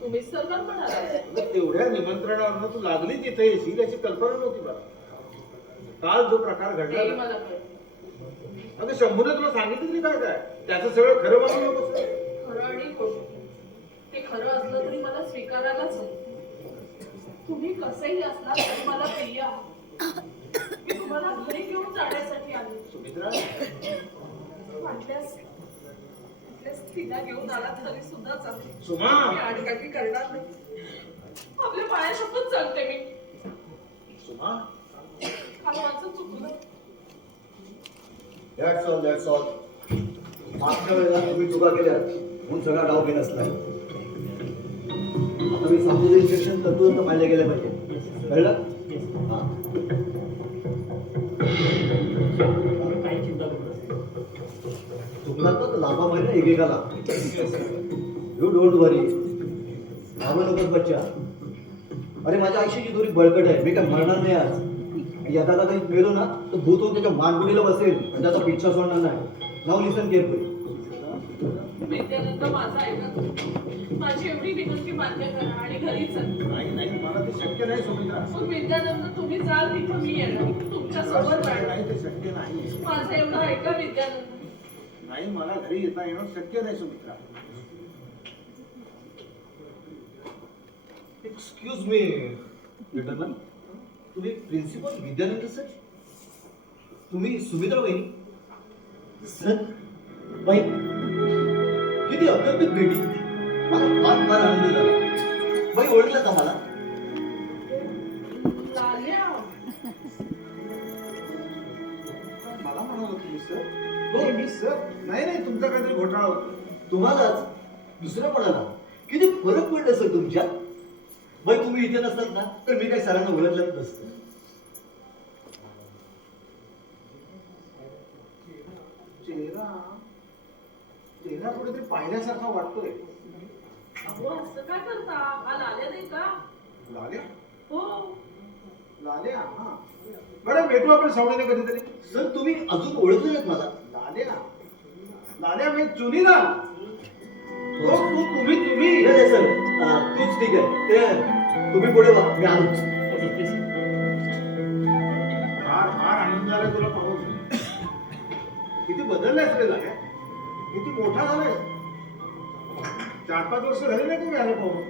तुम्हीच तर कर म्हणाला. म्हणजे तेवढ्या निमंत्रणावरनं तू लागली तिथे येशील याची कल्पना नव्हती मला. काल जो प्रकार घडला तेही ना, मला कळलं. अगं शंभूने तुला सांगितलं तरी काय काय त्याचं सगळं खरं मानू नकोस. खरं आणि खोटं ते खरं असलं तरी मला स्वीकारायलाच हवं. तुम्ही कसंही असला तरी मला प्रिय आहात. मी तुम्हाला घरी घेऊन जाण्यासाठी आले. सुमित्रा, वाटल्यास तिला घेऊन आलात तरी सुद्धा चालेल. सुमा, मी आडकाठी करणार नाही. आपल्या पायाशपथ चालते मी. सुमा, काल माझं चुकलं. That's all. मागच्या वेळेला तुम्ही चुका केल्या म्हणून सगळा डाव घेत नाही. आता मी सांगतो ते इन्स्ट्रक्शन तंतोतंत मानले गेले पाहिजे. कळलं? हा. काही चिंता करू नका. चुकला तर लाभा माहिती एकेकाला. यू डोंट वरी. घाबरू नकोस बच्चा. अरे माझ्या आयुष्याची दोरी बळकट आहे. मी काय मरणार नाही आज. यदा कदा मेलो ना तर भूत होऊन त्याच्या मानगुडीला बसेल आणि त्याचा पिच्छा सोडणार नाही. Now listen carefully. विद्यानंद माझा ऐका. माझी एवढी विनंती मान्य करा आणि घरी चला. नाही नाही मला ते शक्य नाही सुमित्रा. मग विद्यानंद तुम्ही जाल तिथं मी येणार. तुमच्या सोबत राहणार. नाही ते शक्य नाही. माझं एवढं ऐका विद्यानंद. नाही मला घरी येता येणं शक्य नाही सुमित्रा. ते एक्सक्यूज मी लिटलमॅन, तुम्ही प्रिन्सिपल विद्यानंद सर? तुम्ही सुमित्रा वहिनी? सर बाई, किती अकल्पित भेटी. मला फार फार आनंद झाला. बाई ओळखलं का मला? लाल्या, मला म्हणाल तुम्ही सर? हो. मी सर नाही नाही, तुमचा काहीतरी घोटाळा होतो. तुम्हालाच दुसऱ्या कोणाला किती फरक पडला सर तुमच्या. बाई तुम्ही इथे नसतात ना तर मी काही सरांना ओळखलंच नसतं. चेहरा चेहरा कुठेतरी पाहिल्यासारखा वाटतोय. अहो असं काय करता? हा लाल्या नाही का? लाल्या हो. लाल्या, हा बरं, भेटू आपण सावळीने कधीतरी. सर तुम्ही अजून ओळखलं नाहीत मला. लाल्या लाल्या मी चुनीलाल. हो, तुम्ही नाही नाही सर, तूच ठीक आहे. ते तुम्ही पुढे वा, मी आलोच. फार फार आनंद झाला तुला पाहून. किती बदललायस रे लाल्या, किती मोठा झालाय. 4-5 वर्ष झाली नाही तू यायला पाहून.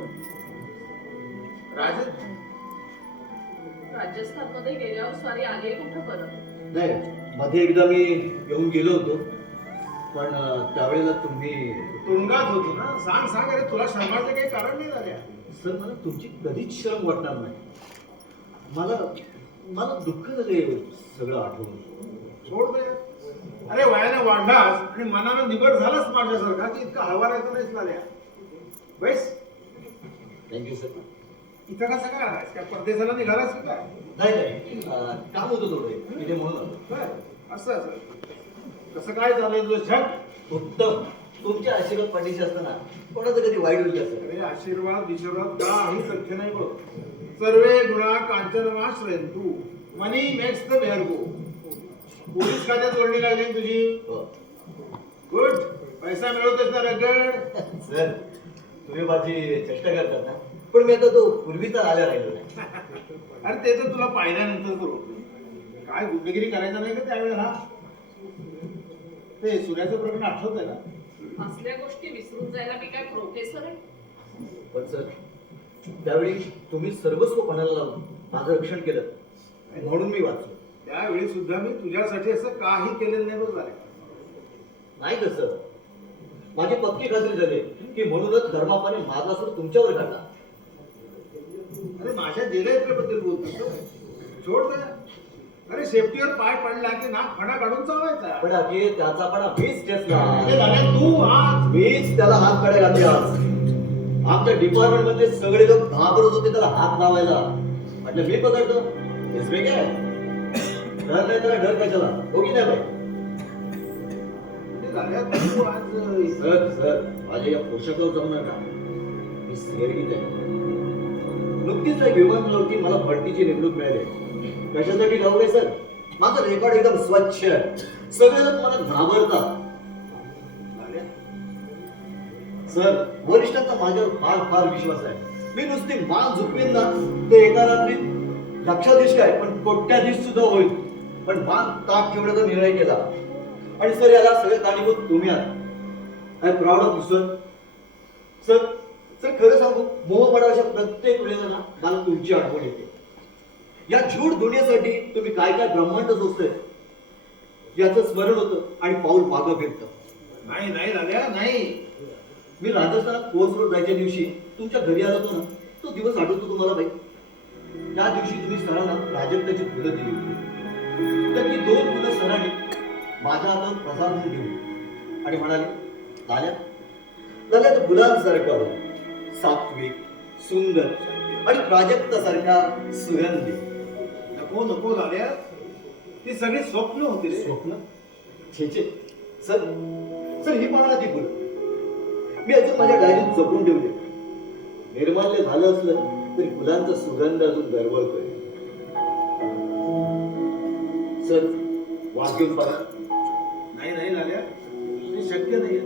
राजस्थानमध्ये गेल्यावर स्वारी आली आहे कुठं परत? नाही, मध्ये एकदा मी येऊन गेलो होतो, पण त्यावेळेला तुम्ही. तुरुंगात होतो ना. सांग सांग, अरे तुला शरमाचं काही कारण नाही झाल्या. सर मला तुमची कधीच शरम वाटणार नाही. मला मला दुःख झाले सगळं आठवून. सोड दे. अरे वयाने वाढलास आणि मनानं निबर झालास माझ्यासारखा की इतका हळवा राहायचा नाहीस लाल्या. बैस. Thank you sir. इथं कसं काय आलास? काय परदेशाला निघालास की काय? नाही नाही, काम होतं थोडं इथे म्हणून आलो. काय असं असं कसं काय झालंय तुझं जग? उत्तम. तुमचे आशीर्वाद पाठीशी असताना कोणाचं कधी वाईट होईल असं. अरे आशीर्वाद काही तथ्य नाही बघ. सर्वे गुणा कांचनमा श्रेंतू money makes the mare go. Police खात्यात वर्णी लागली ना तुझी. हो. गुड. पैसा मिळवतोस ना रगड. सर तुम्ही माझी चेष्टा करतात ना, पण मी आता तो पूर्वीचा आल्या राहिलो नाही. अरे ते तर तुला पाहिल्यानंतर करू. काय गुंडगिरी करायचं नाही का त्यावेळेला? ते सूर्याचं प्रकरण आठवत आहे ना? असल्या गोष्टी विसरून जायला मी काय प्रोफेसर आहे? पण सर त्यावेळी तुम्ही सर्वस्व पणाला लावून माझं रक्षण केलं म्हणून मी वाचलो. त्यावेळी सुद्धा मी तुझ्यासाठी असं काही केलेलं नाही बघ झालं. नाही कसं, माझी पक्की खात्री झाली की म्हणूनच धर्मापाने माझा असं तुमच्यावर काढला. अरे माझ्या जेलाबद्दल बोलतो. सोड दे. अरे सेफ्टीवर पाय पडला की नाक फणा काढून चावायचा. पण आधी त्याचा पण मीच ठेचला. अरे झाले तू आज. मीच त्याला हात काढे घातले. आज आमच्या डिपार्टमेंट मधले सगळे लोक घाबरत होते त्याला हात लावायला. म्हटलं मी पकडतो हेच वेगळे आहे. डर नाही त्याला डर कशाला, हो की नाही बाई? अरे झाल्या तू आज. सर सर माझ्या या पोशाखावर जाऊ नका. मी सिअरगीत आहे. नुकतीच एक विमानतळावरती मला बढतीची नेमणूक मिळाली. कशासाठी ठाऊक आहे सर? माझं रेकॉर्ड एकदम स्वच्छ आहे. सगळे लोक मला घाबरतात. सर वरिष्ठांचा माझ्यावर फार फार विश्वास आहे. मी नुसती मान झुकवीन ना तर एका रात्रीत लक्षाधीश काय पण कोट्याधीश सुद्धा होईल. पण मान ताक ठेवण्याचा निर्णय केला. आणि सर याला सगळे कारणीभूत तुम्ही आहात. I am proud of you sir. Sir sir खरं सांगू, मोहपडाच्या प्रत्येक वेळेला ना मला तुमची आठवण येते. या झूड दुनियेसाठी तुम्ही काय काय ब्रह्मांड सोचतंय याचं स्मरण होतं आणि पाऊल मागं फिरतं. नाही नाही झाल्या नाही. मी राजस्थानात कोर्सवर जायच्या दिवशी तुमच्या घरी आलो होतो ना, तो दिवस आठवतो तुम्हाला बाई? त्या दिवशी तुम्ही सरांना प्राजक्ताची फुलं दिली होती. तर ती 2 फुलं सरांनी माझ्या हातात प्रसाद म्हणून दिली आणि म्हणाले, लाल्या लाल्या तर फुलांसारखं सात्विक, सुंदर आणि प्राजक्तासारखा सुगंधी. नको नको झाल्या. ती सगळी स्वप्न होती रे. स्वप्न छे छे. सर सर ही पहा ती फुलं मी अजून माझ्या डायरीत जपून ठेवले. निर्माल्य झालं असलं तरी फुलांचा सुगंध अजून दरवळतोय. सर वास घेऊन पहा. नाही नाही झाल्या. ते शक्य नाही.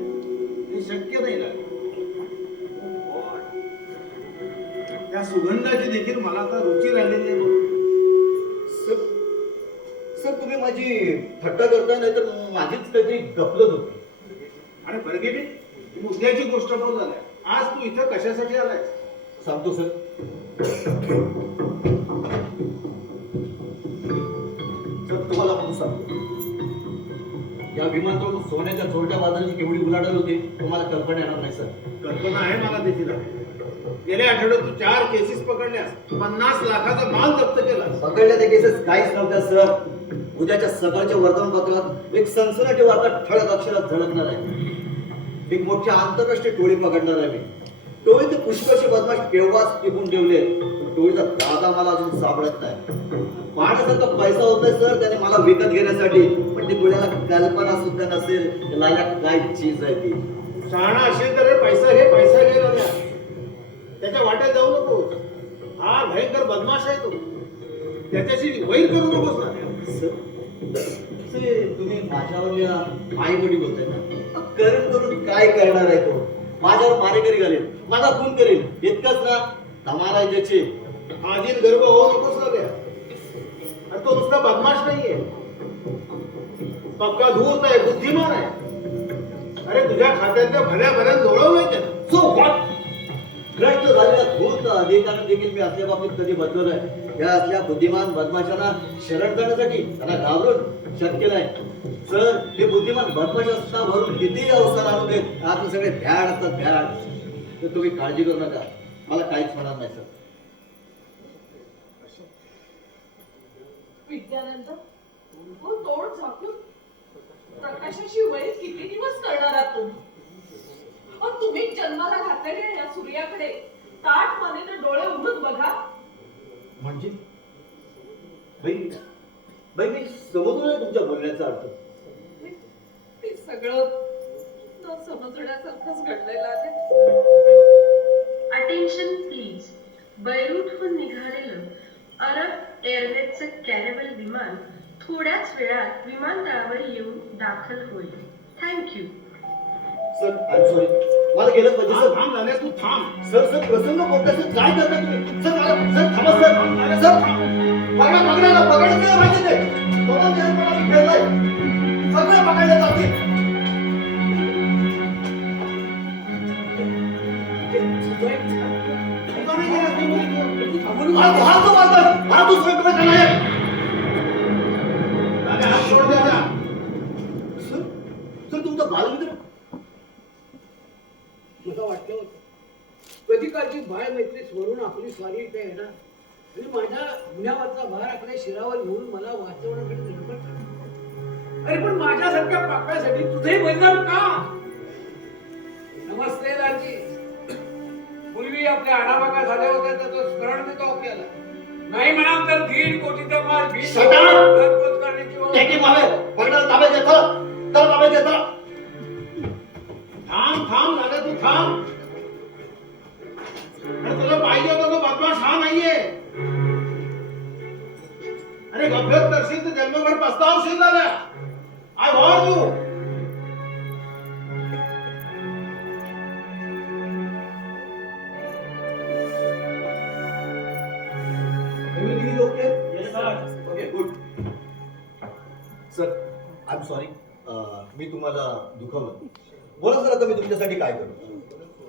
ते शक्य नाही झालं. त्या सुगंधाची देखील मला आता रुची राहिलेली आहे. सर सर तुम्ही माझी थट्टा करताय नाही तर माझीच काहीतरी गफलत होती. आणि बरं गेली. उद्याची गोष्ट बोल झाल्या. आज तू इथं कशासाठी आलाय? सांगतो सर. सर तुम्हाला म्हणून सांगतो, या विमानतळ सोन्याच्या चोरट्या बाजाराची केवढी उलाढाल होते तुम्हाला कल्पना येणार नाही सर. कल्पना आहे मला देखील. गेल्या आठवड्यात तू 4 केसेस पकडल्यास, 50 लाखाचा माल जप्त केला. पकडल्या त्या केसेस काहीच नव्हत्या सर. उद्याच्या सकाळच्या वर्तमानपत्रात एक सनसनाटी वार्ता ठळक अक्षरात झळकणार आहे. एक मोठी आंतरराष्ट्रीय टोळी पकडणार आहे मी. टोळीचे पुष्कळशे बदमाश केव्हाच टिपून ठेवले, टोळीचा दादा मला अजून सापडत नाही. पाण्यासारखा पैसा होतोय सर त्याने मला विकत घेण्यासाठी, पण ती डोळ्याला कल्पना सुद्धा नसेल त्याला काय चीज आहे ती. शहाणा असेल तर पैसा घे, पैसा घे ना. त्याच्या वाट्यात जाऊ नको. हा भयंकर बदमाश आहे तो. त्याच्याशी वैर करू नकोस ना. तुम्ही माझ्यावर आई वडील होते ना, करून करून काय करणार आहे तो. माझ्यावर मारेकरी घालेल, माझा खून करेल, इतकंच ना. धमाल आहे त्याची. आधील गर्भ होऊ नकोस ना त्या. अरे तो नुसता बदमाश नाहीये, पक्का धूर्त आहे, बुद्धिमान आहे. अरे तुझ्या खात्यातल्या भल्या भल्या लोळवलंय त्यानं. So what? भ्रष्ट झालेल्या धूर्त अधिकाऱ्यांनी देखील मी असल्या बाबतीत कधी बदललोय. या असल्या बुद्धिमान बदमाशांना शरण करण्यासाठी त्यांना घाबरून शक्य नाही सर. हे बुद्धिमान बदमाश असता भरून किती अवसर आणून देत आतून सगळे भ्याड असतात, भ्याड. तर तुम्ही काळजी करू नका, मला काहीच होणार नाही सर. विद्यानंद, हो तोड झाकून प्रकाशाशी वैर किती दिवस करणार आहात तुम्ही? पण तुम्ही जन्माला घातलेल्या या सूर्याकडे ताट मानेने डोळे उघडून बघा. म्हणजे बाई मी समजलो नाही तुमच्या बोलण्याचा अर्थ. ते सगळं न समजण्यासारखंच घडलेलं आहे. Attention please. बैरूटहून निघालेलं अरब एअरवेजचं कॅरेवल विमान थोड्याच वेळात विमानतळावर येऊन दाखल होईल. थँक्यू. सर आय सॉरी, मला गेलं पाहिजे सर. थांब झाल्या तू थांब. सर प्रसंग कोणता सर? काय करता तुम्ही सर? सर थांबा सर. सर पकडलं काय माहिती नाही. खेळलाय सगळं पकडलं जाते. सर तुमचा बालमित्र मला वाटलं होतं कधी काळची बाळ मैत्री सोडून आपली स्वारी इथे येणार आणि माझ्या गुन्ह्यावरचा भार आपल्या शिरावर घेऊन मला वाचवण्याकडे धडपड. अरे पण माझ्यासारख्या पाकळ्यासाठी तुझे बलिदान का? नमस्ते राजी. पूर्वी आपल्या आडाबागा झाल्या होत्या त्याचं स्मरण देतो आपल्याला. नाही म्हणाल तर 1.5 कोटीचा माल घरपोच करण्याची थांब झालं तू थांब. अरे तुला पाहिजे होता तो बदमाश हा नाहीये. अरे गफलत करशील तर जन्मभर पस्तावशील झाला. I warn you. Okay good. Sir I am sorry, मी तुम्हाला दुखावलं. बोला सर आता मी तुमच्यासाठी काय करू?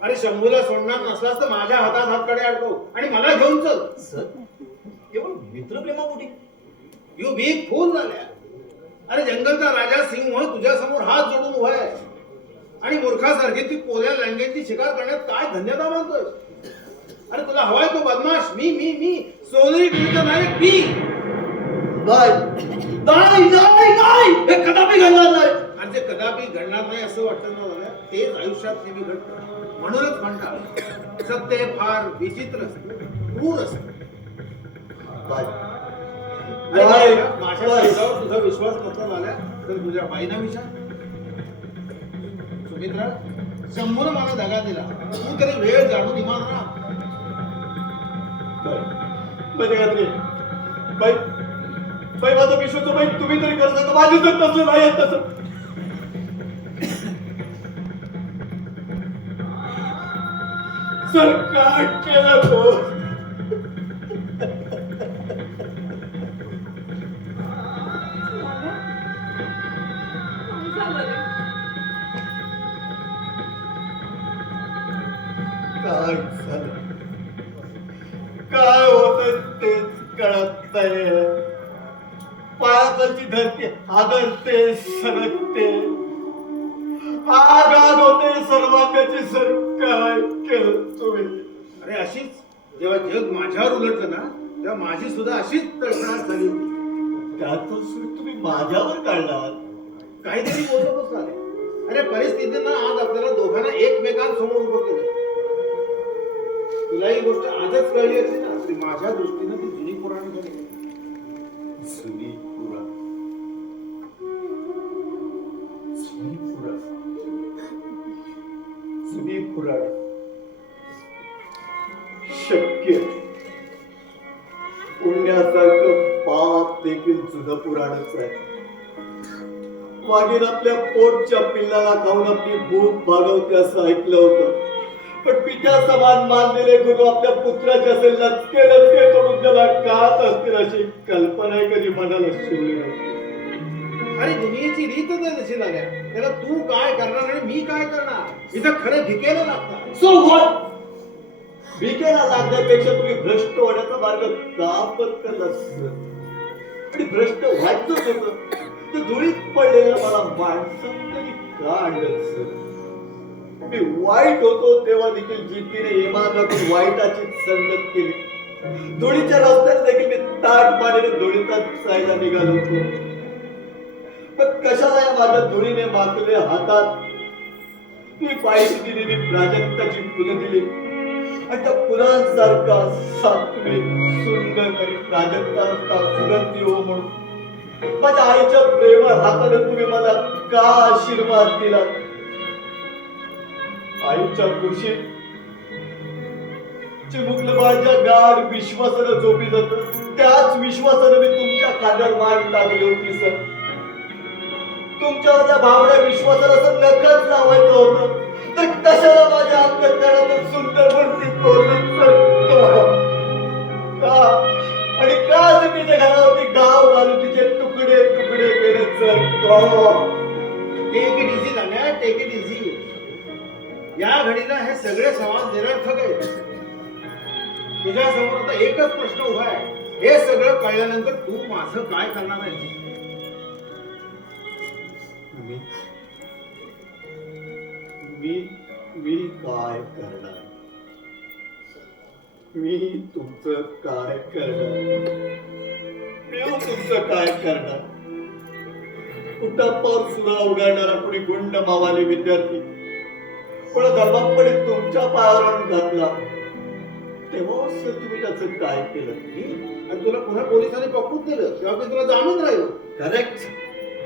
अरे शंभूला सोडणार नसलास तर माझ्या हातात हातकडे अडकव आणि मला घेऊन चल. सर केवळ मित्रप्रेमापोटी? यू बिग फूल झाल्या. अरे जंगलचा राजा सिंह तुझ्या समोर हात जोडून उभा आहे आणि मूर्खासारखी ती पोल्या लँगेची शिकार करण्यात काय धन्यता मानतोय? अरे तुला हवाय तो बदमाश मी मी मी सोनेरी टीव्हीचा नायक मी. नाही हे कदापि घडणार नाही. आणि ते कदापि घडणार नाही असं वाटतं ना मला, तेच आयुष्यात नेहमी घडतं. म्हणूनच म्हणतात सत्य फार विचित्र असते, क्रूर असते. माझ्या शब्दावर तुझा विश्वास नसता झाला तर तुझ्या बाईना विचार. सुमित्रा, शंभून मला दगा दिला, तू तरी वेळ जाणून इमान राहा. बाई माझा विश्वास बाई तुम्ही तरी करता माझी तर तसं नाही येत तसं. सर काय केलं तो? काय झालं? करावं तेच कळत नाही. पायाखालची धरती हादरते, सरकते, आगाद होते सर्वांगाची सर. काय केलं तुम्ही? अरे अशीच जेव्हा जग माझ्यावर उलटलं ना तेव्हा माझी सुद्धा अशीच तळमळाट झाली होती. त्यातून सूट तुम्ही माझ्यावर काढलात. काहीतरी बोलतो बसला. अरे परिस्थितीनं आज आपल्याला दोघांना एकमेकांसमोर उभं केलं. तुला ही गोष्ट आजच कळली असती ना तरी माझ्या दृष्टीनं ती जुनी पुराण झाली. जुनी पुराण, जुनी पुराण, जुनी पुराण शक्य. पुण्यासारखं पाप देखील जुनं पुराणच आहे. मागील आपल्या पोटच्या पिल्लाला खाऊन आपली भूक भागवते असं ऐकलं होतं. पण पित्या समान मानलेले गुरु आपल्या पुत्राच्या असेल लचके लचके तोडून त्याला खात असतील अशी कल्पना कधी मनाला शिवली नव्हती. अरे दुनियेची रीतच आहे तशी झाल्या. त्याला तू काय करणार आणि मी काय करणार इथं खरं भिकेला लागतात. So what? भिकेला लागण्यापेक्षा तुम्ही भ्रष्ट होण्याचा मार्ग का पत्करलास? आणि भ्रष्ट व्हायचंच होतं तर धुळीत पडलेल्या मला माणसांनी का आणलं? मी वाईट होतो तेव्हा देखील जिद्दीने इमान राखून वाईटाची संगत केली. धुळीच्या रस्त्यात देखील मी ताट मानेने धुळीतात जायला निघालो होतो. पण कशाला या माझ्या धुळीने माखले हातात तुम्ही पाहिजे दिलेली प्राजक्ताची फुलं दिली आणि त्या फुलांसारखा सात्विक सुंदर आणि प्राजक्तांचा सुगंधी हो म्हणून माझ्या आईच्या प्रेमळ हाताने तुम्ही मला का आशीर्वाद दिला? आईच्या कुशीत चिमुकलं माझ्या गाढ विश्वासानं झोपी जात त्याच विश्वासानं मी तुमच्या खांद्यावर मान टाकली होती सर. तुमच्यावर त्या भावड्या विश्वासाला असं नकच लावायचं होतं तर कशाला माझ्या अंतःकरणात सुंदर मूर्ती कोरली सर? का आणि का तिच्या घरावरती गाव घालून तिचे तुकडे तुकडे केले सर? टेक इट इझी झाल्या. Take it easy. या घडीला हे सगळे समाज निरर्थक आहेत. तुझ्या समोर आता एकच प्रश्न उभा आहे. हे सगळं कळल्यानंतर तू माझं काय करणार आहे? मी काय करणार? मी तुमचं काय करणार? मी तुमचं काय करणार? कुटापावर सुद्धा उघडणारा कोणी गुंड मावाली विद्यार्थी पण धर्मापणे तुमच्या पायावर घातला तेव्हा सर तुम्ही त्याचं काय केलं? आणि तुला पुन्हा पोलिसांनी पकडून दिलं तेव्हा मी तुला जामीन राहिलो. करेक्ट.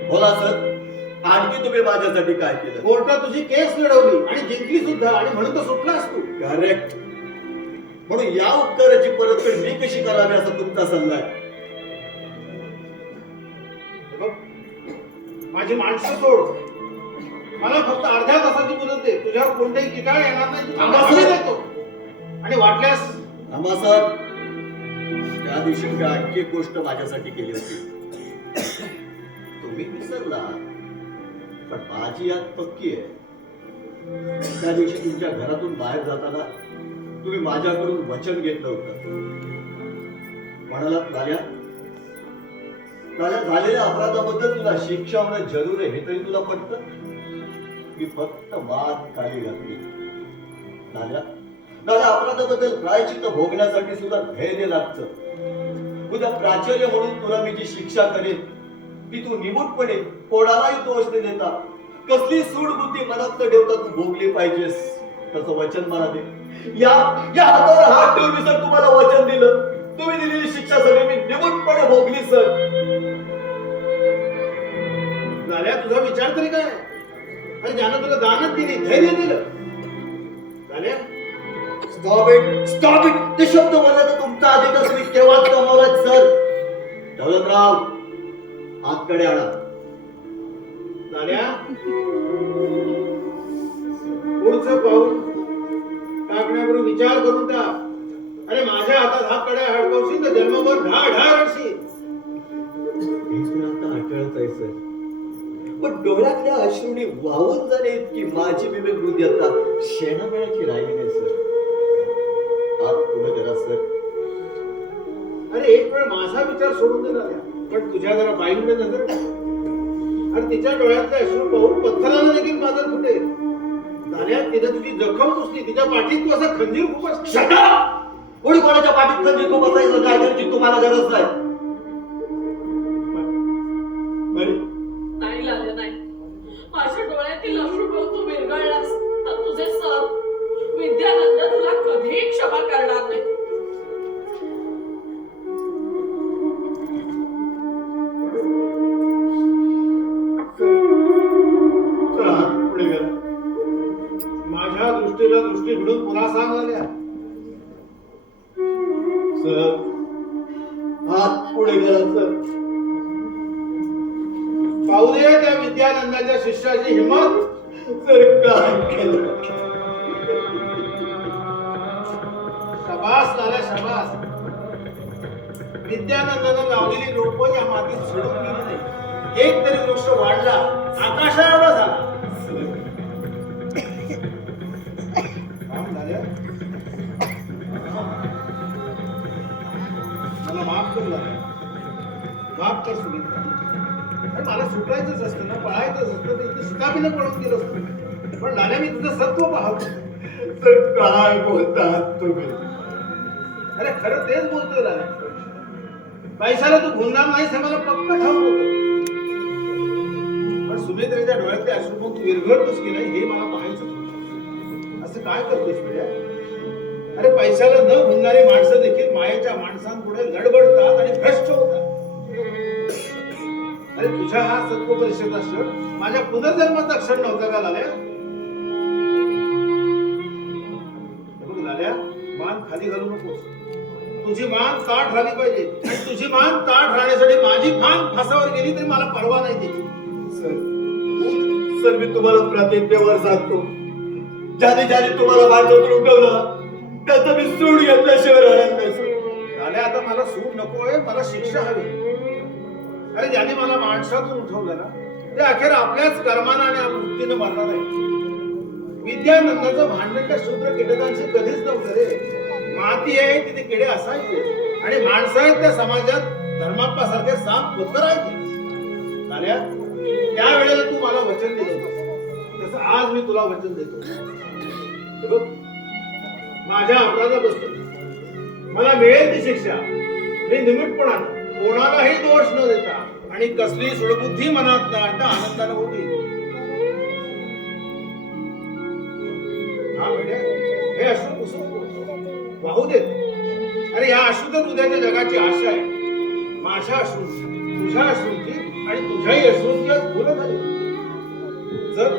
बोला सर, आणखी तुम्ही माझ्यासाठी काय केलं? कोर्टात तुझी केस लढवली आणि जिंकली सुद्धा आणि म्हणून तर सुटलास तू. करेक्ट. म्हणून या उपकाराची परतफेड मी कशी करावी असा तुमचा सल्ला आहे. माझी माणसं सोड. मला फक्त अर्ध्या तासाची मुदत दे. तुझ्यावर कोणतेही किटाळ येणार नाही देतो. आणि वाटल्यास सर त्या दिवशी मी आणखी एक गोष्ट माझ्यासाठी केली होती. तुम्ही विसरला पण माझी याद पक्की आहे. त्या दिवशी तुमच्या घरातून बाहेर जाताना तुम्ही माझ्याकडून वचन घेतलं होतं. म्हणालात लाल्या झालेल्या अपराधाबद्दल तुला शिक्षा होणं जरूर आहे हे तरी तुला पटतं? मी फक्त मान खाली घातली. लाल्या अपराधाबद्दल प्रायश्चित्त भोगण्यासाठी सुद्धा धैर्य लागतं. उद्या प्राचार्य म्हणून तुला मी जी शिक्षा करेन ती तू निमूटपणे कोणालाही दोष न देता कसली सूड बुद्धी मनात न ठेवता तू भोगली पाहिजेस तसं वचन मला दे. या हातावर हात ठेवून मी सर तुम्हाला वचन दिलं. तुम्ही दिलेली शिक्षा सगळी मी निमूटपणे भोगली सर. झाल्या तुझा विचार तरी काय? अरे ज्यानं तुला दानच दिली धैर्य दिलं. झाल्या स्टॉप इट. ते शब्द बोलायचा तुमचा अधिकार तुम्ही केव्हाच गमावलात सर. दौलतराव हातकडे आणा. झाल्या पुढचं पाऊल टाकण्यापूर्वी विचार करून टाक. अरे माझ्या हातात हात कडे अडकवशील तर जन्मभर ढाळ रडशील. अटळत आहे सर पण डोळ्यातल्या अश्रूंनी वाहून जाणे इतकी माझी विवेक बुद्धी आता शेणामेळ्याची राहिली नाही सर. हात पुढे करा सर. अरे एक वेळ माझा विचार सोडून दे झाल्या, पण तुझ्या जरा बाईकडे नजर टाक. आणि तिच्या डोळ्यातले अश्रू पाहून पत्थराला देखील बाजार फुटेल. झाल्या तिने तुझी जखम पुसली, तिच्या पाठीत तू असा खंजीर खूप असतो. कोणी कोणाच्या पाठीत खंजीर खूप असायचं काय करायची तुम्हाला गरज नाही. नाही लाल्या नाही. माझ्या डोळ्यातील अश्रू पाहून तू विरघळलास तर तुझे सर विद्यानंद तुला कधीही क्षमा करणार नाही. पुढे गेला. माझ्या दृष्टीला दृष्टी भिडून पुन्हा सांग झाल्या. सर हात पुढे गेला सर. पाहू दे त्या विद्यानंदाच्या शिष्याची हिंमत. सर काय केलं. शबास झाल्या शबास. विद्यानंदानं लावलेली रोपं या मातीत झडून गेली नाही. एक तरी वृक्ष वाढला, आकाशा एवढा झाला. काम झालं? मला माफ कर झालं. माफ कर सुमित्रा. अरे मला सुटायचंच असतं ना, पळायचंच असतं, तर इथे शिकामीनं पळून गेलो असतो. पण लाल्या मी तुझं सत्व पाहतो. सर काय बोलतात तुम्ही. अरे खरं तेच बोलतोय लाल्या. पैशाला तू भुलणार नाहीस हे मला पक्क ठाऊक होतं. पण सुमित्रेच्या डोळ्यातले अश्रू मग तू विरघळतोस की नाही हे मला पाहायचं होतं. असं काय करतोस पिढ्या. अरे पैशाला न भुलणारी माणसं देखील मायेच्या माणसांपुढे लडबडतात आणि भ्रष्ट होतात. अरे तुझ्या हा सत्व परिषद क्षण माझ्या पुनर्जन्माचा क्षण नव्हता का लाल्या. बघ लाल्या, मान खाली घालू नकोस. तुझी मान ताठ राहिली पाहिजे. आणि तुझी मान ताठ राहण्यासाठी माझी मान फासावर गेली तरी मला परवा नाही त्याची. सर मी तुम्हाला प्रतिज्ञेवर सांगतो, ज्याने ज्याने तुम्हाला माणसातून उठवलं त्याचं मी सूड घेतल्याशिवाय राहणार नाही सर. झाल्या आता मला सूट नको आहे, मला शिक्षा हवी. अरे ज्याने मला माणसातून उठवलं ना ते अखेर आपल्याच कर्मानं आणि वृत्तीनं मरणार आहे. विद्यानंदाचं भांडण त्या शूद्र कीटकांशी कधीच नव्हतं रे. माती आहे तिथे किडे असायचे आणि माणसं आहेत त्या समाजात धर्माप्पासारखे साप पुतरायचे. झाल्या त्यावेळेला तू मला वचन दिलं होतं, तसं आज मी तुला वचन देतो. हे बघ, माझ्या अपराधाबद्दल मला मिळेल ती शिक्षा मी निमित्तपणानं कोणालाही दोष न देता आणि कसली सुडबुद्धी मनात न आणता आनंदानं होती. हा बेटे, हे अश्रू पुसून वाहू देत. अरे या अश्रू तर उद्याच्या जगाची आशा आहे. माझ्या अश्रूंची, तुझ्या अश्रूंची आणि तुझ्याही अश्रूंची आज फुलं झाली. जर